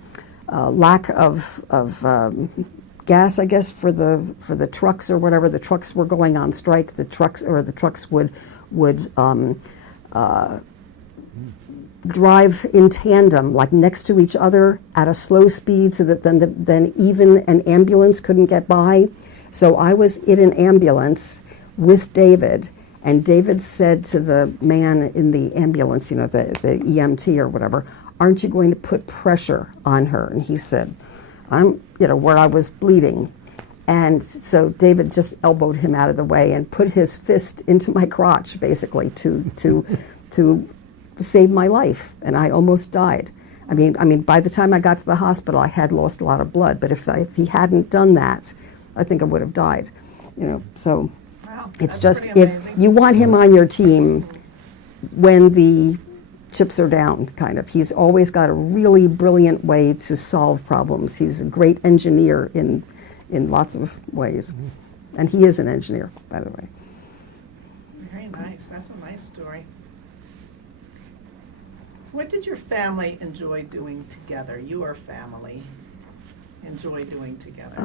lack of gas, I guess, for the trucks or whatever. The trucks were going on strike. The trucks would drive in tandem, like next to each other at a slow speed, so that then even an ambulance couldn't get by. So I was in an ambulance with David, and David said to the man in the ambulance, the EMT or whatever, "Aren't you going to put pressure on her?" And he said, "I'm, where I was bleeding." And so David just elbowed him out of the way and put his fist into my crotch, basically, to save my life, and I almost died. I mean, by the time I got to the hospital, I had lost a lot of blood. But if he hadn't done that, I think I would have died. So Wow, it's that's just, pretty if amazing. you want him on your team when the chips are down, kind of. He's always got a really brilliant way to solve problems. He's a great engineer in lots of ways, and he is an engineer, by the way. Very nice. That's a nice story. What did your family enjoy doing together? Your family enjoy doing together?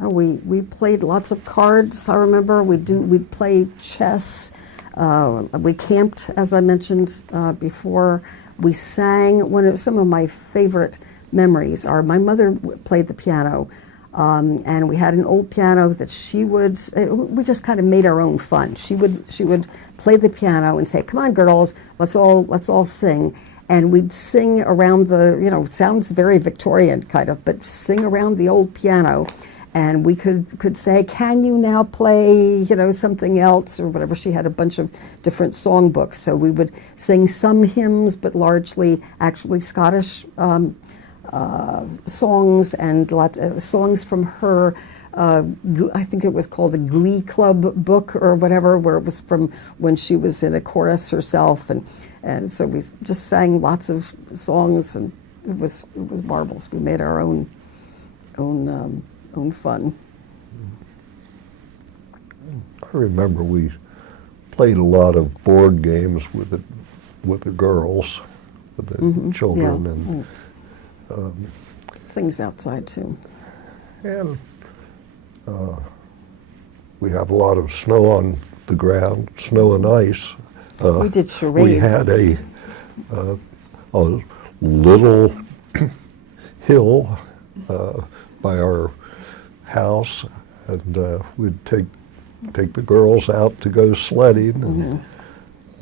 We played lots of cards. I remember we'd play chess. We camped, as I mentioned before. We sang. Some of my favorite memories are my mother played the piano, and we had an old piano that we just kind of made our own fun. She would play the piano and say, "Come on, girls, let's all sing." And we'd sing around it sounds very Victorian kind of, but sing around the old piano. And we could say, "Can you now play, something else," or whatever. She had a bunch of different songbooks. So we would sing some hymns, but largely actually Scottish songs, and lots of songs from her. I think it was called the Glee Club book or whatever, where it was from when she was in a chorus herself. And so we just sang lots of songs, and it was marvelous. We made our own fun. I remember we played a lot of board games with the girls, with the children, Yeah. and Things outside too. and we have a lot of snow on the ground, snow and ice. We did charades. We had a little hill by our house, and we'd take the girls out to go sledding, and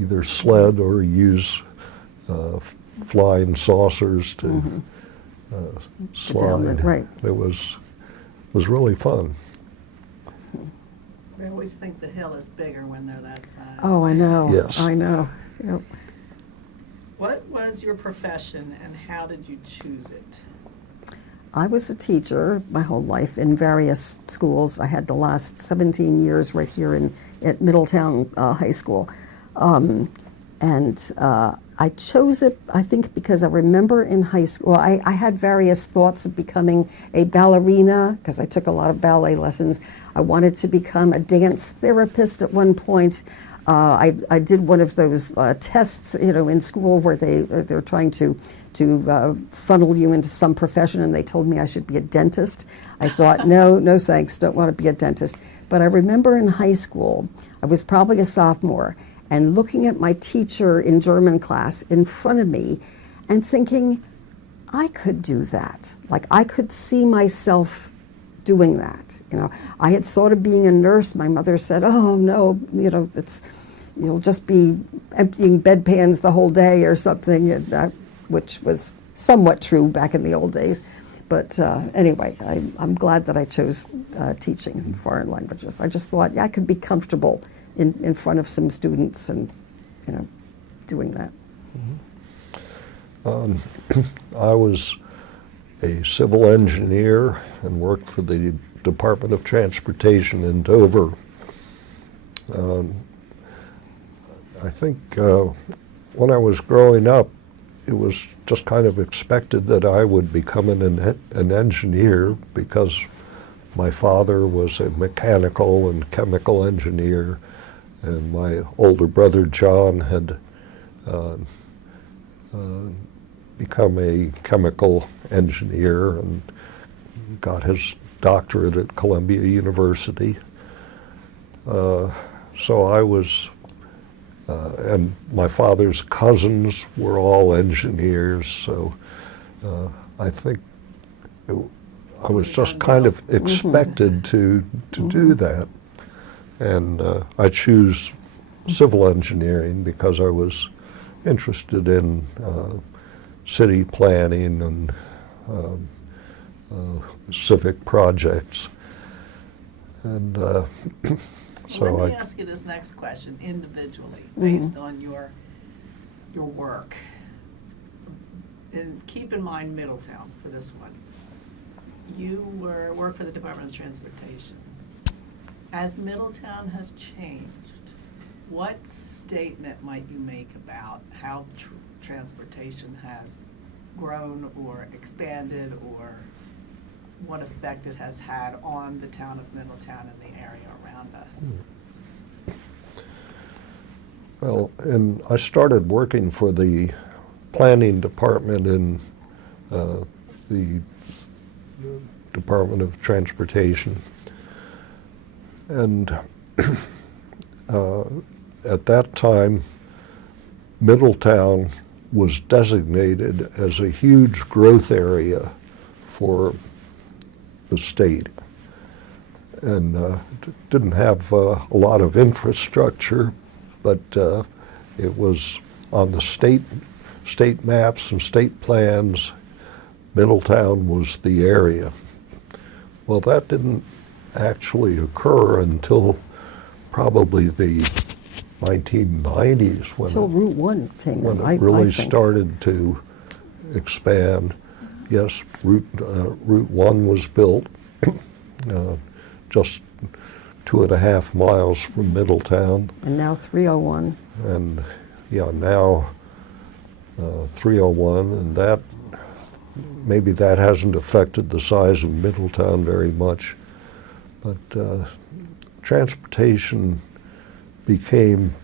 either sled or use flying saucers to slide. Right. It was really fun. They always think the hill is bigger when they're that size. Oh, I know. Yes. I know. Yep. What was your profession, and how did you choose it? I was a teacher my whole life in various schools. I had the last 17 years right here at Middletown High School. And I chose it, I think, because I remember in high school, I had various thoughts of becoming a ballerina, because I took a lot of ballet lessons. I wanted to become a dance therapist at one point. I did one of those tests, in school where they're trying to funnel you into some profession, and they told me I should be a dentist. I thought, no thanks, don't want to be a dentist. But I remember in high school, I was probably a sophomore, and looking at my teacher in German class in front of me and thinking, I could do that. Like, I could see myself doing that. I had thought of being a nurse. My mother said, oh no, you'll just be emptying bedpans the whole day or something, which was somewhat true back in the old days. But anyway, I'm glad that I chose teaching in foreign languages. I just thought, I could be comfortable in front of some students and, doing that. I was a civil engineer and worked for the Department of Transportation in Dover. I think when I was growing up, it was just kind of expected that I would become an engineer because my father was a mechanical and chemical engineer, and my older brother John had become a chemical engineer and got his doctorate at Columbia University. So I was, and my father's cousins were all engineers, so I think I was just kind of expected to do that. And I choose civil engineering because I was interested in city planning and civic projects. And so Let me ask you this next question individually, based on your work. And keep in mind Middletown for this one. You work for the Department of Transportation. As Middletown has changed, what statement might you make about how transportation has grown or expanded, or what effect it has had on the town of Middletown and the area around us? Well, and I started working for the planning department in the Department of Transportation. And at that time, Middletown was designated as a huge growth area for the state, and didn't have a lot of infrastructure, but it was on the state maps and state plans. Middletown was the area. Well, that didn't actually occur until probably the 1990s Until Route 1 came in, when it really started to expand. Yes, Route 1 was built just 2.5 miles from Middletown. And now 301. And now 301, and that maybe that hasn't affected the size of Middletown very much, but transportation became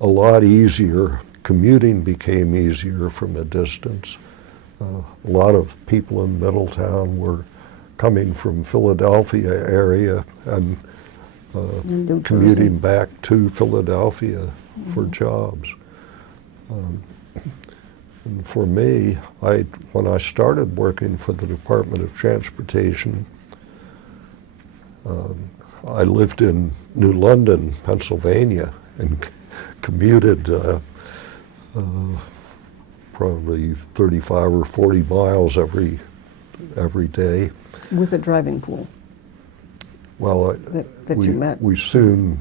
a lot easier. Commuting became easier from a distance. A lot of people in Middletown were coming from Philadelphia area and commuting back to Philadelphia for jobs. And for me, when I started working for the Department of Transportation, I lived in New London, Pennsylvania, and commuted probably 35 or 40 miles every day. With a driving pool. Well, that you met. we soon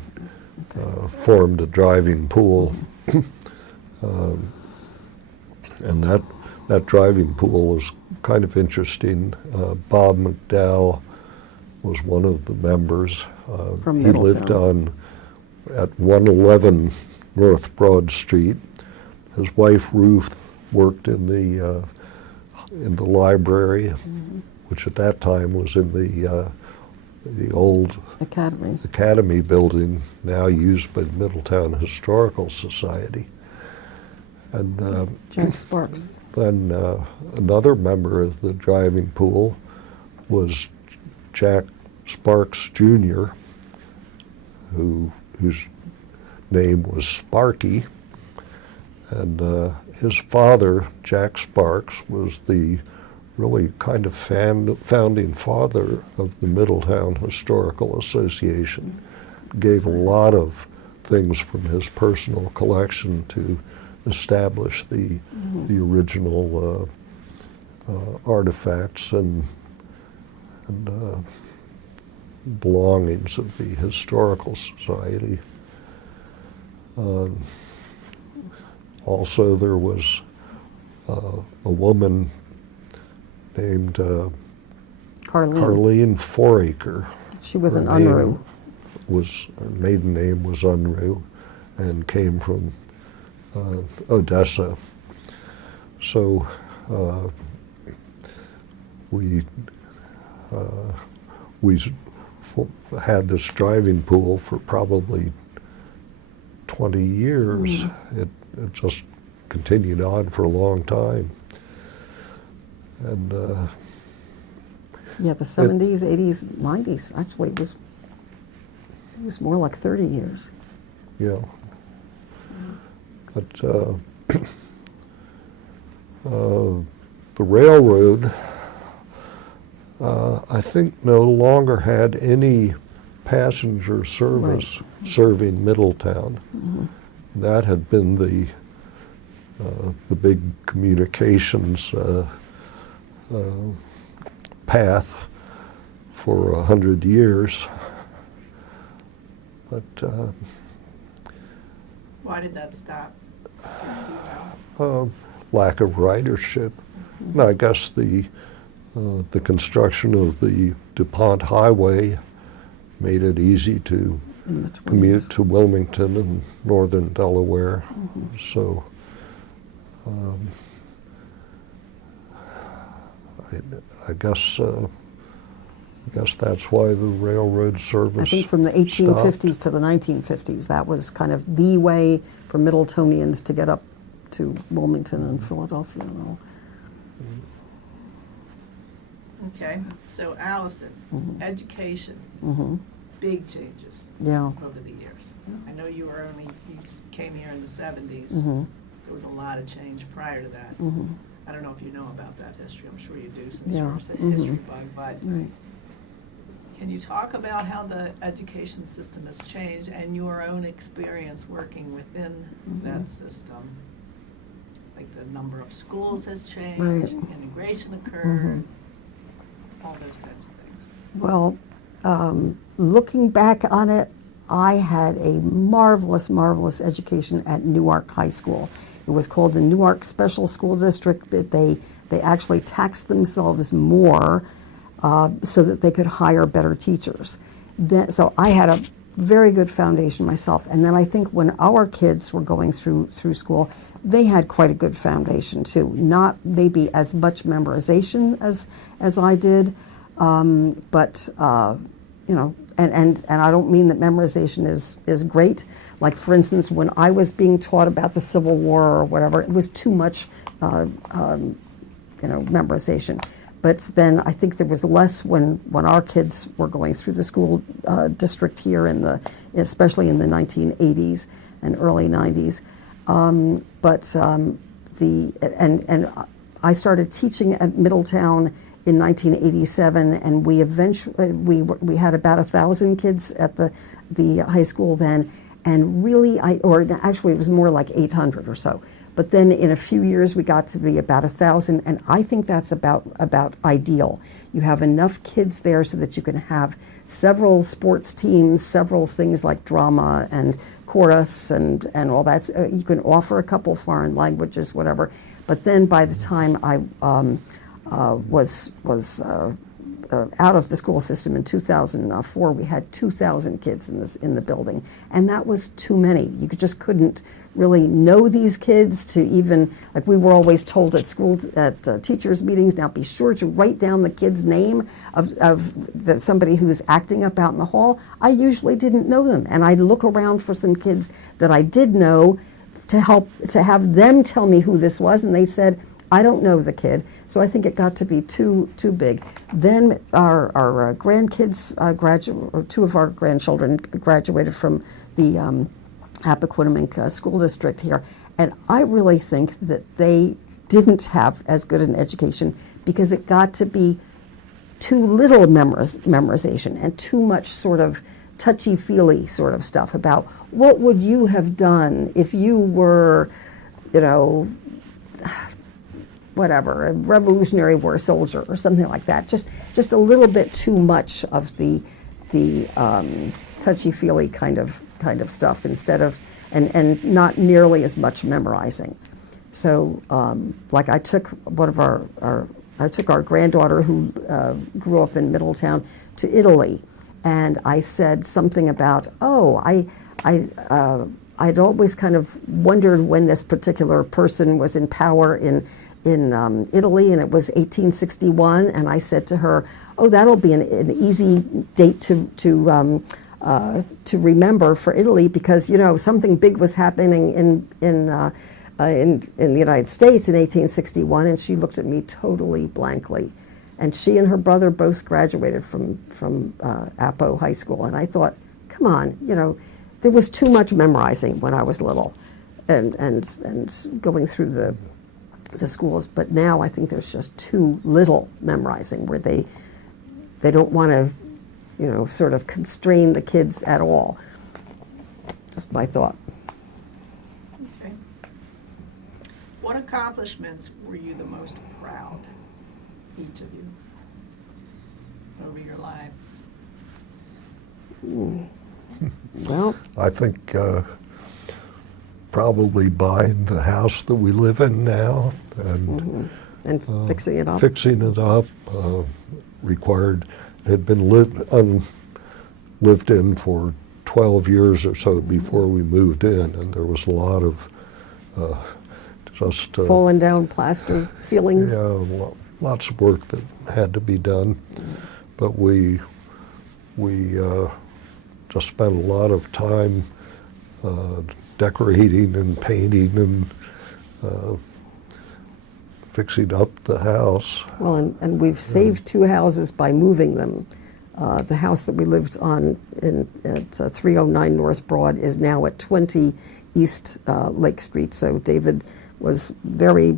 formed a driving pool, and that driving pool was kind of interesting. Bob McDowell was one of the members. From he lived at 111 North Broad Street, His wife Ruth worked in the library, which at that time was in the old Academy building, now used by the Middletown Historical Society. And Jack Sparks. then another member of the driving pool was Jack Sparks Jr., whose name was Sparky. And his father, Jack Sparks, was the really kind of founding father of the Middletown Historical Association. Gave a lot of things from his personal collection to establish the original artifacts and belongings of the Historical Society. Also, there was a woman named Carleen Foraker. She was an Her name Unruh. Her maiden name was Unruh, and came from Odessa. So we had this driving pool for probably 20 years. It just continued on for a long time. And Yeah, the 70s, 80s, 90s. Actually, it was more like 30 years. yeah. But the railroad, I think, no longer had any passenger service serving Middletown. That had been the big communications path for 100 years. But Why did that stop? Do you know? lack of ridership. And I guess the construction of the DuPont Highway made it easy to commute to Wilmington and northern Delaware. So I guess that's why the railroad service I think from the 1850s to the 1950s, that was kind of the way for Middletonians to get up to Wilmington and Philadelphia and all. Okay, so Allison, education, big changes Yeah. over the years. I know you came here in the 70s. There was a lot of change prior to that. I don't know if you know about that history. I'm sure you do since Yeah. you're a history bug, but Right. can you talk about how the education system has changed and your own experience working within that system? Like the number of schools has changed, Right. integration occurred, all those kinds of things. Well, looking back on it, I had a marvelous, marvelous education at Newark High School. It was called the Newark Special School District. They actually taxed themselves more so that they could hire better teachers. So I had a very good foundation myself. And then I think when our kids were going through school, they had quite a good foundation too. Not maybe as much memorization as I did, but you know, and I don't mean that memorization is great. Like for instance, when I was being taught about the Civil War or whatever, it was too much, memorization. But then I think there was less when our kids were going through the school district here especially in the 1980s and early 90s. And I started teaching at Middletown in 1987, and we eventually we had about 1,000 kids at the high school then, and really actually it was more like 800 or so. But then in a few years we got to be about 1,000, and I think that's about ideal. You have enough kids there so that you can have several sports teams, several things like drama and chorus and all that. You can offer a couple foreign languages, whatever. But then by the time I was out of the school system in 2004, we had 2,000 kids in the building, and that was too many. You just couldn't really know these kids to even, like we were always told at school, at teachers' meetings, now be sure to write down the kid's name of somebody who's acting up out in the hall. I usually didn't know them, and I'd look around for some kids that I did know to have them tell me who this was, and they said, I don't know the kid. So I think it got to be too big. Then our grandkids or two of our grandchildren graduated from the Appoquinimink School District here, and I really think that they didn't have as good an education because it got to be too little memorization and too much sort of touchy-feely sort of stuff about what would you have done if you were, whatever, a Revolutionary War soldier or something like that. Just a little bit too much of the touchy-feely kind of stuff instead of, and not nearly as much memorizing. So, like I took our granddaughter who grew up in Middletown to Italy, and I said something about, I'd always kind of wondered when this particular person was in power in Italy, and it was 1861. And I said to her, "Oh, that'll be an easy date to remember for Italy because something big was happening in the United States in 1861." And she looked at me totally blankly. And she and her brother both graduated from Appo High School, and I thought, come on, there was too much memorizing when I was little, and going through the schools. But now I think there's just too little memorizing, where they don't want to, sort of constrain the kids at all. Just my thought. Okay. What accomplishments were you the most proud, each of you, over your lives? Well, I think probably buying the house that we live in now and fixing it up. Fixing it up had been lived in for 12 years or so before we moved in, and there was a lot of fallen down plaster ceilings. Yeah, lots of work that had to be done, but we just spent a lot of time decorating and painting and fixing up the house. Well, and we've saved two houses by moving them. The house that we lived on at 309 North Broad is now at 20 East Lake Street. So David was very,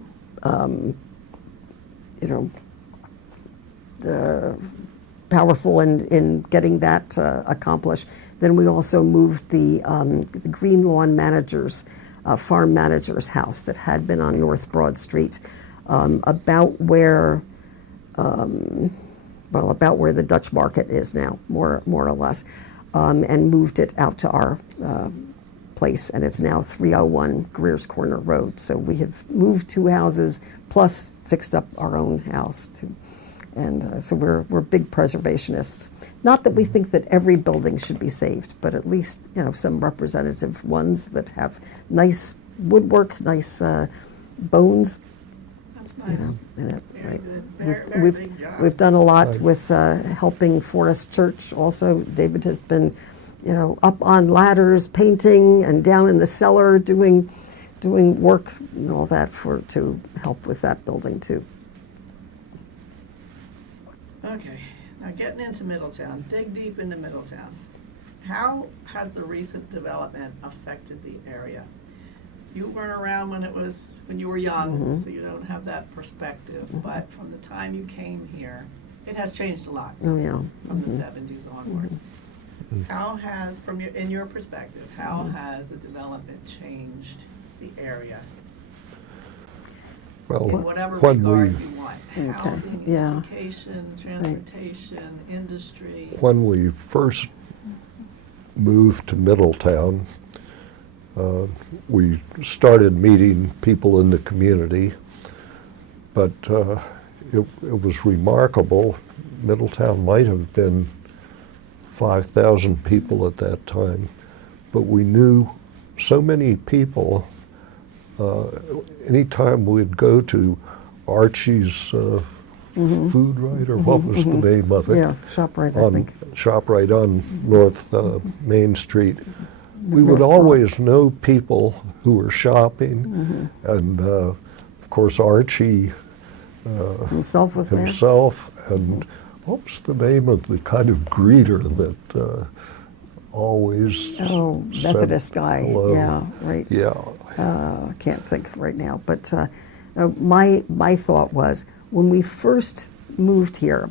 powerful in getting that accomplished. Then we also moved the Green Lawn Manager's, farm manager's house that had been on North Broad Street, about where the Dutch Market is now, more or less, and moved it out to our place, and it's now 301 Greer's Corner Road. So we have moved two houses plus fixed up our own house too. And so we're big preservationists. Not that we think that every building should be saved, but at least some representative ones that have nice woodwork, nice bones. That's nice. In it, Very right? good. Very big job. We've done a lot Right. with helping Forest Church. Also, David has been, up on ladders, painting, and down in the cellar doing work and all that to help with that building too. Okay, now getting into Middletown, dig deep into Middletown. How has the recent development affected the area? You weren't around when you were young, so you don't have that perspective, but from the time you came here, it has changed a lot Oh yeah. from the 70s onward. How has, in your perspective, how has the development changed the area? Well, In whatever when regard we you want, Okay, housing, yeah. education, transportation, industry. when we first moved to Middletown, we started meeting people in the community, but it was remarkable. Middletown might have been 5,000 people at that time, but we knew so many people. Anytime we'd go to Archie's Food Right, or what was the name of it? Yeah, ShopRite, I think. ShopRite on North Main Street. We would North always know people who were shopping, and of course Archie Himself was there. himself, and what was the name of the kind of greeter that always Oh, said Methodist guy. hello? Yeah, right. Yeah. I can't think right now, but my thought was when we first moved here,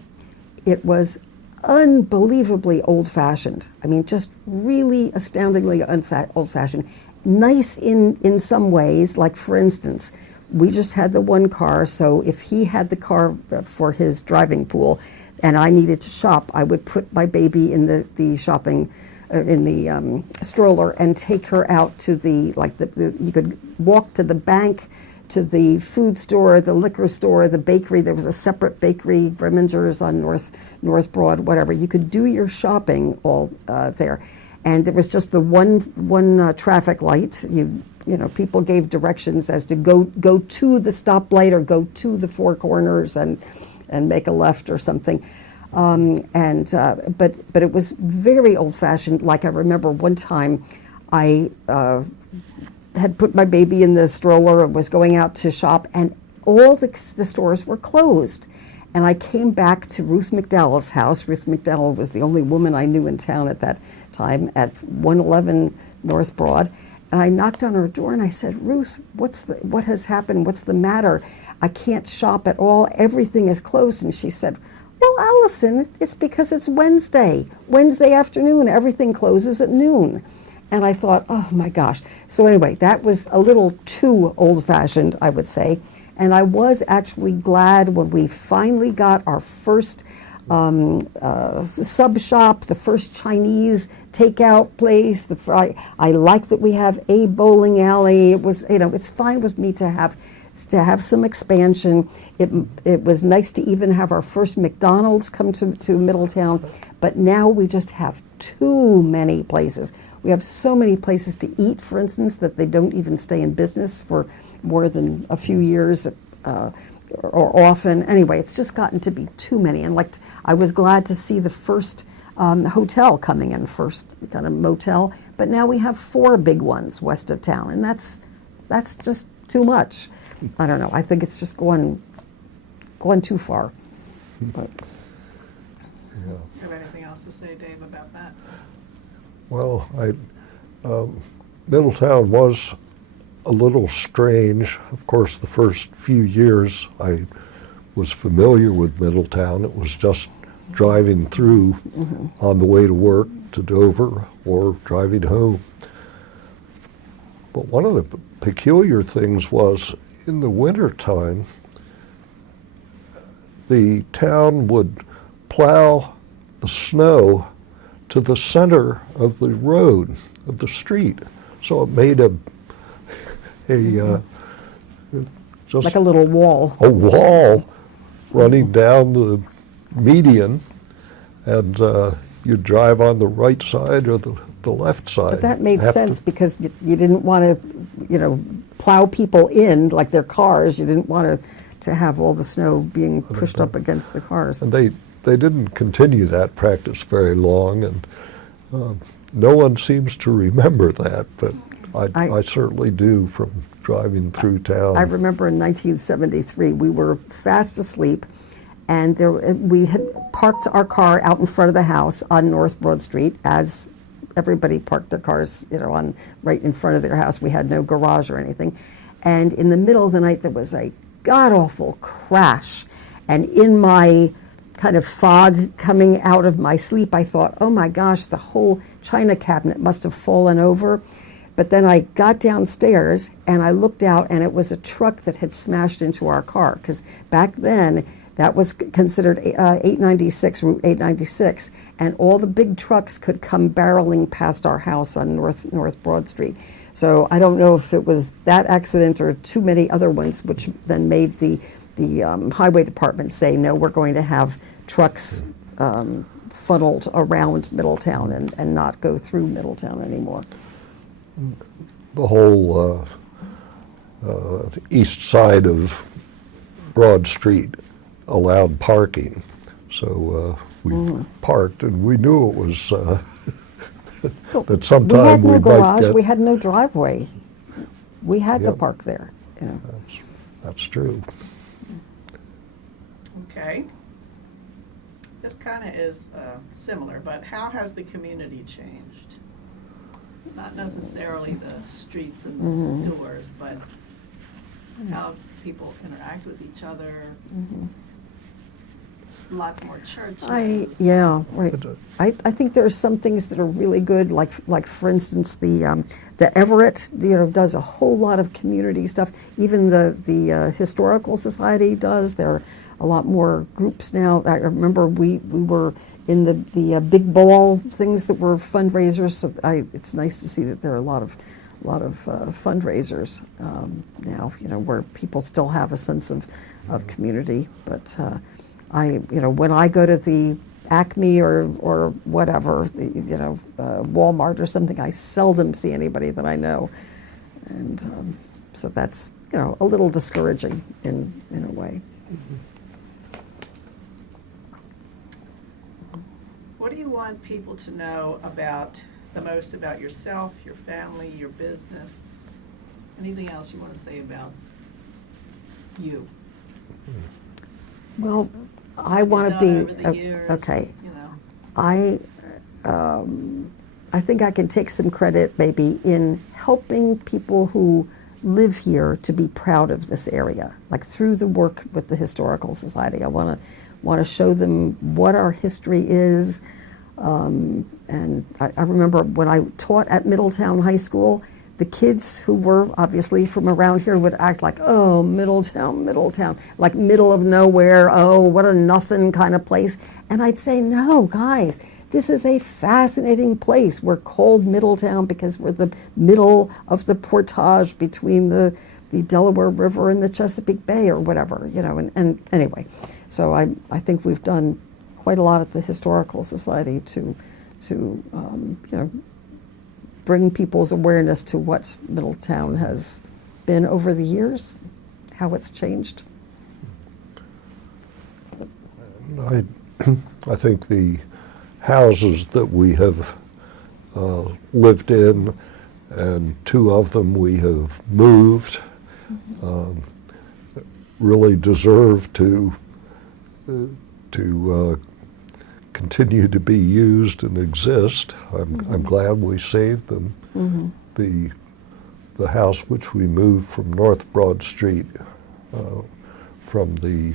it was unbelievably old-fashioned. I mean, just really astoundingly old-fashioned. Nice in some ways, like for instance, we just had the one car, so if he had the car for his driving pool and I needed to shop, I would put my baby in the shopping in the stroller and take her out to you could walk to the bank, to the food store, the liquor store, the bakery. There was a separate bakery, Grimminger's on North Broad, whatever. You could do your shopping all there. And there was just the one traffic light. You know, people gave directions as to go to the stoplight or go to the Four Corners and make a left or something. But it was very old-fashioned. Like I remember one time, I had put my baby in the stroller and was going out to shop, and all the stores were closed. And I came back to Ruth McDowell's house. Ruth McDowell was the only woman I knew in town at that time at 111 North Broad. And I knocked on her door and I said, Ruth, what has happened? What's the matter? I can't shop at all. Everything is closed. And she said, well, Allison, it's because it's Wednesday afternoon. Everything closes at noon. And I thought, oh my gosh. So anyway, that was a little too old-fashioned, I would say. And I was actually glad when we finally got our first sub shop, the first Chinese takeout place. I like that we have a bowling alley. It was, it's fine with me to have some expansion. It was nice to even have our first McDonald's come to Middletown, but now we just have too many places. We have so many places to eat, for instance, that they don't even stay in business for more than a few years or often. Anyway, it's just gotten to be too many. And I was glad to see the first hotel coming in, first kind of motel, but now we have 4 big ones west of town, and that's just too much. I don't know. I think it's just going too far. But. Have anything else to say, Dave, about that? Well, Middletown was a little strange. Of course, the first few years I was familiar with Middletown. It was just driving through on the way to work to Dover or driving home. But one of the peculiar things was in the wintertime, the town would plow the snow to the center of the road, of the street. So it made just like a little wall. A wall running down the median, and you drive on the right side or the left side. But that made sense because you didn't want to, plow people in like their cars. You didn't want to have all the snow being pushed up against the cars. And they didn't continue that practice very long, and no one seems to remember that, but I certainly do from driving through town. I remember in 1973, we were fast asleep, and we had parked our car out in front of the house on North Broad Street, as everybody parked their cars, on right in front of their house. We had no garage or anything. And in the middle of the night, there was a god-awful crash. And in my kind of fog coming out of my sleep, I thought, oh my gosh, the whole china cabinet must have fallen over. But then I got downstairs and I looked out, and it was a truck that had smashed into our car, because back then that was considered 896, Route 896, and all the big trucks could come barreling past our house on North Broad Street. So I don't know if it was that accident or too many other ones, which then made the highway department say, no, we're going to have trucks funneled around Middletown and not go through Middletown anymore. The whole east side of Broad Street allowed parking, so we parked, and we knew it was that sometime we had no might garage, get. we had no driveway. We had to Yep. park there, you know. That's true. Okay. This kind of is similar, but how has the community changed? Not necessarily the streets and the stores, but how people interact with each other. Lots more churches. Yeah, right. But, I think there are some things that are really good, like for instance the Everett, does a whole lot of community stuff. Even the historical society does. There are a lot more groups now. I remember we were in the big ball things that were fundraisers. So it's nice to see that there are a lot of fundraisers now. Where people still have a sense of community, but. When I go to the Acme or whatever, Walmart or something, I seldom see anybody that I know, and so that's a little discouraging in a way. What do you want people to know the most about yourself, your family, your business? Anything else you want to say about you? Well, I want to Over be the years, okay. You know. I think I can take some credit maybe in helping people who live here to be proud of this area. Like through the work with the Historical Society, I want to show them what our history is. And I remember when I taught at Middletown High School, the kids who were obviously from around here would act like, oh, Middletown, like middle of nowhere, oh, what a nothing kind of place. And I'd say, no, guys, this is a fascinating place. We're called Middletown because we're the middle of the portage between the Delaware River and the Chesapeake Bay or whatever, and anyway. So I think we've done quite a lot at the Historical Society to bring people's awareness to what Middletown has been over the years, how it's changed. I think the houses that we have lived in, and two of them we have moved, really deserve to continue to be used and exist. I'm glad we saved them. The house which we moved from North Broad Street, from the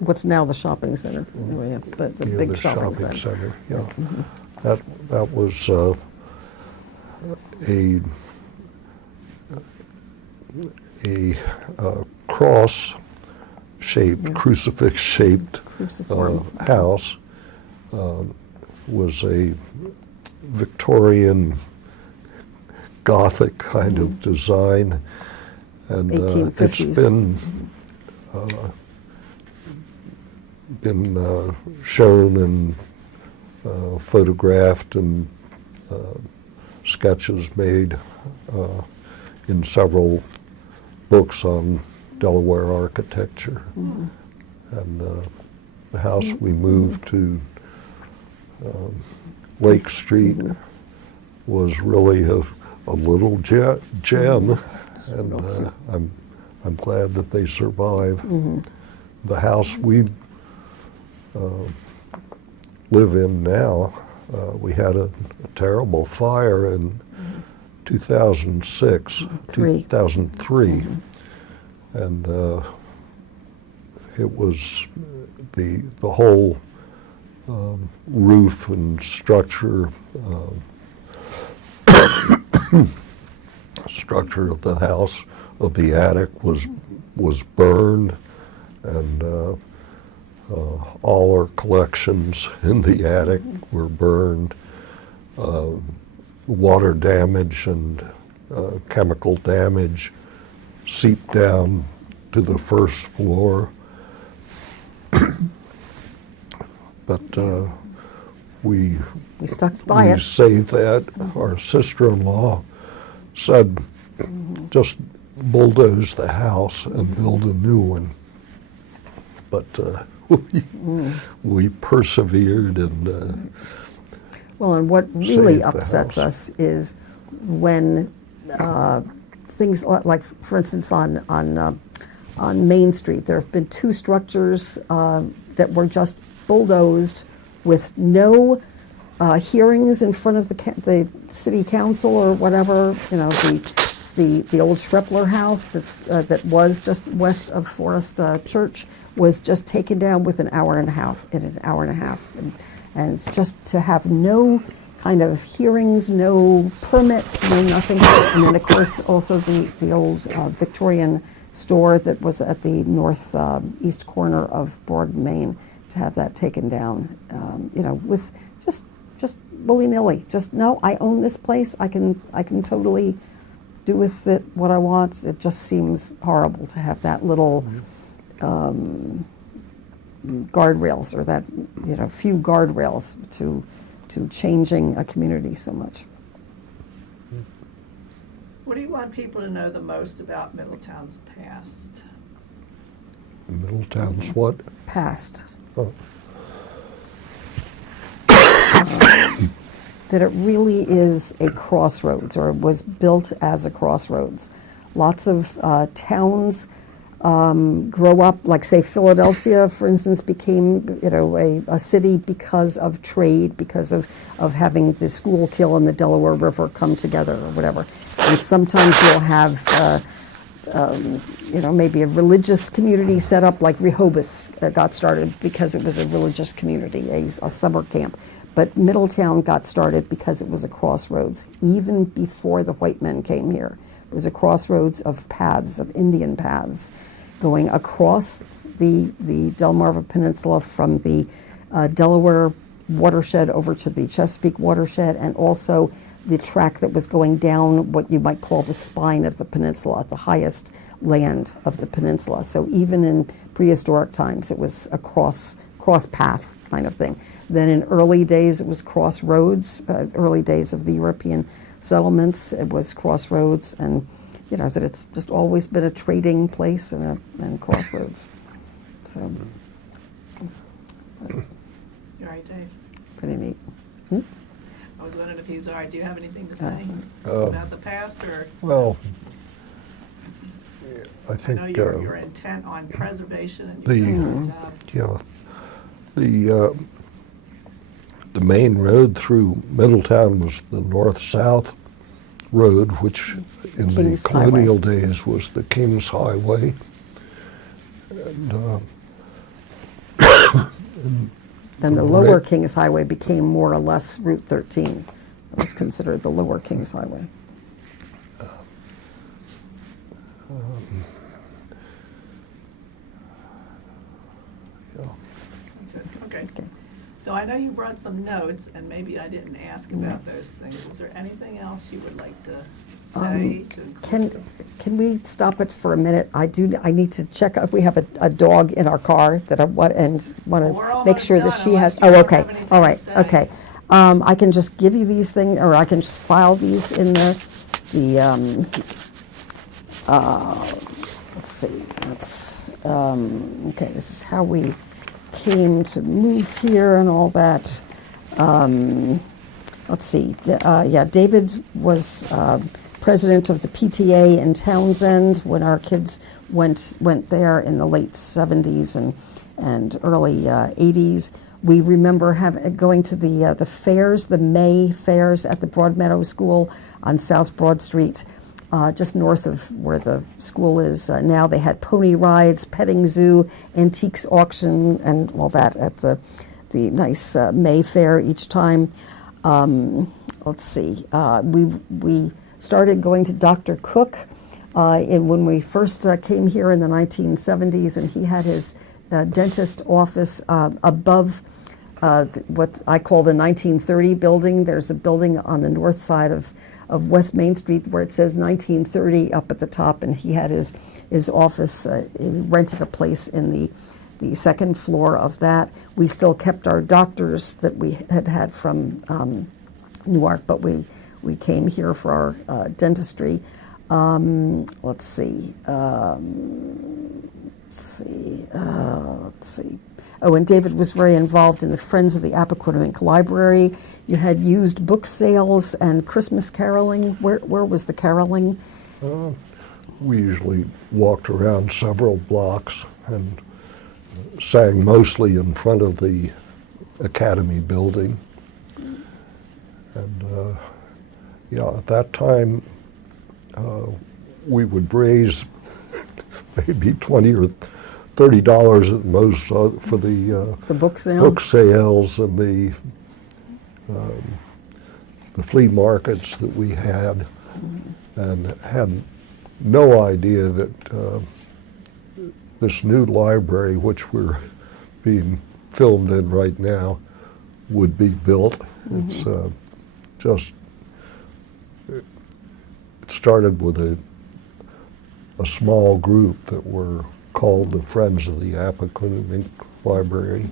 What's now the shopping center, the big the shopping center. Yeah, that was a cross-shaped, crucifix-shaped Cruciform. house. Was a Victorian Gothic kind of design, and it's 1850s. been shown and photographed and sketches made in several books on Delaware architecture. And the house we moved to, Lake Street, was really a little gem, and I'm glad that they survive. The house we live in now, we had a terrible fire in 2003, and it was the whole roof and structure of the house, of the attic, was burned, and all our collections in the attic were burned. Water damage and chemical damage seep down to the first floor. But we stuck by we it. saved that. Our sister-in-law said, just bulldoze the house and build a new one. But we persevered and Well, and what really Save the upsets house. us is when things like, for instance, on Main Street, there have been two structures that were just bulldozed with no hearings in front of the city council or whatever. You know, the old Schreppler house that was just west of Forest Church was just taken down with an hour and a half. And it's just to have no kind of hearings, no permits, no nothing. And then, of course, also the old Victorian store that was at the north east corner of Broad, Main, to have that taken down, you know, with just willy-nilly. Just, no, I own this place. I can totally do with it what I want. It just seems horrible to have that little guardrails, or that, you know, few guardrails to changing a community so much. What do you want people to know the most about Middletown's past? Middletown's what? Past. Oh. That it really is a crossroads, or was built as a crossroads. Lots of towns grow up, like say Philadelphia, for instance, became, you know, a city because of trade, because of having the Schuylkill and the Delaware River come together or whatever. And sometimes you'll have, you know, maybe a religious community set up, like Rehoboth got started because it was a religious community, a summer camp. But Middletown got started because it was a crossroads, even before the white men came here. It was a crossroads of paths, of Indian paths, going across the Delmarva Peninsula from the Delaware watershed over to the Chesapeake watershed, and also the track that was going down what you might call the spine of the peninsula, the highest land of the peninsula. So even in prehistoric times, it was a cross path kind of thing. Then in early days, it was crossroads. Early days of the European settlements, it was crossroads, and you know that it's just always been a trading place and crossroads. So, You all right, Dave? pretty neat. I was wondering if he was all right. Do you have anything to say about the past, or? Well, I I think know you're intent on preservation, and you're doing a good job. yeah, the main road through Middletown was the north-south road, which in King's the colonial days was the King's Highway. And, Then the lower Kings Highway became more or less Route 13. It was considered the lower Kings Highway. That's it. Okay. So I know you brought some notes, and maybe I didn't ask about those things. Is there anything else you would like to say to include? Can we stop it for a minute? I need to check if we have a dog in our car that I want We're to make almost sure that done, she unless has. you Oh, don't okay. have anything All to right. say. Okay. I can just give you these things, or I can just file these in let's see. Okay. This is how we came to move here and all that. Let's see. David was president of the PTA in Townsend when our kids went there in the late 70s and early 80s. We remember going to the fairs, the May fairs at the Broadmeadow School on South Broad Street, just north of where the school is now. They had pony rides, petting zoo, antiques auction, and all that at the nice May fair each time. Let's see. We started going to Dr. Cook when we first came here in the 1970s, and he had his dentist office above what I call the 1930 building. There's a building on the north side of of West Main Street where it says 1930 up at the top, and he had his office, he rented a place in the second floor of that. We still kept our doctors that we had from Newark, but we came here for our dentistry. Let's see. Oh, and David was very involved in the Friends of the Appoquinimink Library. You had used book sales and Christmas caroling. Where was the caroling? We usually walked around several blocks and sang mostly in front of the Academy building. And at that time, we would raise maybe $20 or $30 at most for the book sale? Book sales and the flea markets that we had, and had no idea that this new library, which we're being filmed in right now, would be built. It's just, it started with a small group that were called the Friends of the Appoquinimink Library.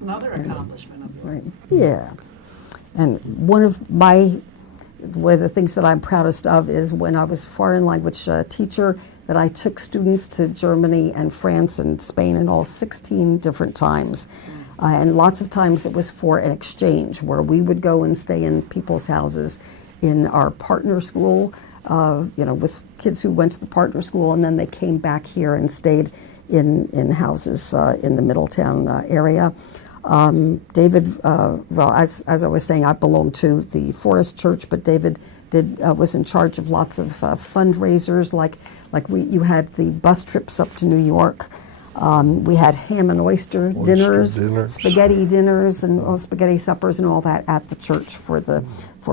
Another accomplishment of yours. Right. Yeah. And one of the things that I'm proudest of is when I was a foreign language teacher, that I took students to Germany and France and Spain and all 16 different times. And lots of times it was for an exchange where we would go and stay in people's houses in our partner school, with kids who went to the partner school, and then they came back here and stayed in houses in the Middletown area. David, as I was saying, I belong to the Forest Church, but David was in charge of lots of fundraisers, like you had the bus trips up to New York. We had ham and oyster dinners, spaghetti dinners, and spaghetti suppers and all that at the church for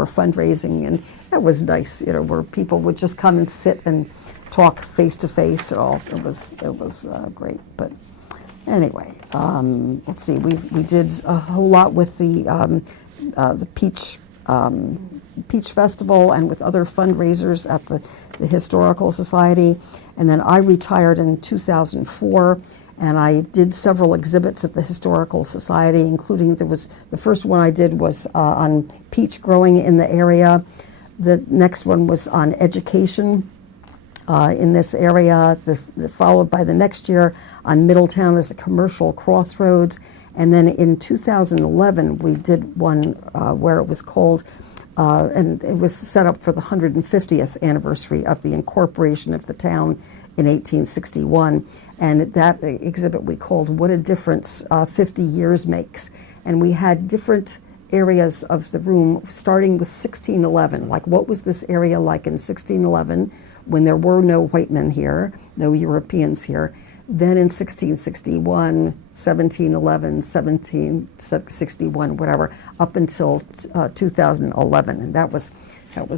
fundraising, and that was nice. Where people would just come and sit and talk face to face. It was great. But anyway, let's see. We did a whole lot with the Peach Festival and with other fundraisers at the Historical Society. And then I retired in 2004, and I did several exhibits at the Historical Society, including the first one I did was on peach growing in the area. The next one was on education in this area, followed by the next year on Middletown as a commercial crossroads. And then in 2011, we did one where it was called, and it was set up for the 150th anniversary of the incorporation of the town in 1861. And that exhibit we called What a Difference 50 Years Makes. And we had different areas of the room, starting with 1611. Like, what was this area like in 1611 when there were no white men here, no Europeans here? Then in 1661, 1711, 1761, whatever, up until 2011. And that was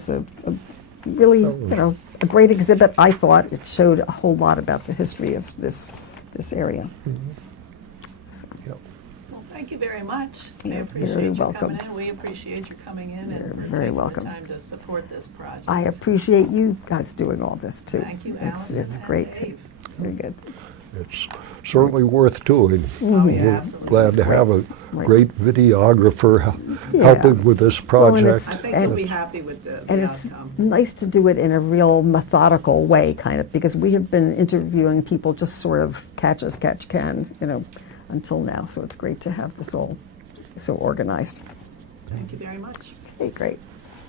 a really, a great exhibit. I thought it showed a whole lot about the history of this area. So. Yep. Well, thank you very much. I You're appreciate very you welcome. coming in. We appreciate your coming in You're and very taking welcome. the time to support this project. I appreciate you guys doing all this too. Thank you, Allison. It's and great. Dave. Very good. It's certainly worth doing. Oh, yeah, We're absolutely. glad It's to have a Right. great videographer Yeah. helping with this Well, and I project. think you'll be happy with the And it's outcome. nice to do it in a real methodical way, kind of, because we have been interviewing people just sort of catch as catch can, until now. So it's great to have this all so organized. Thank you very much. Okay, great.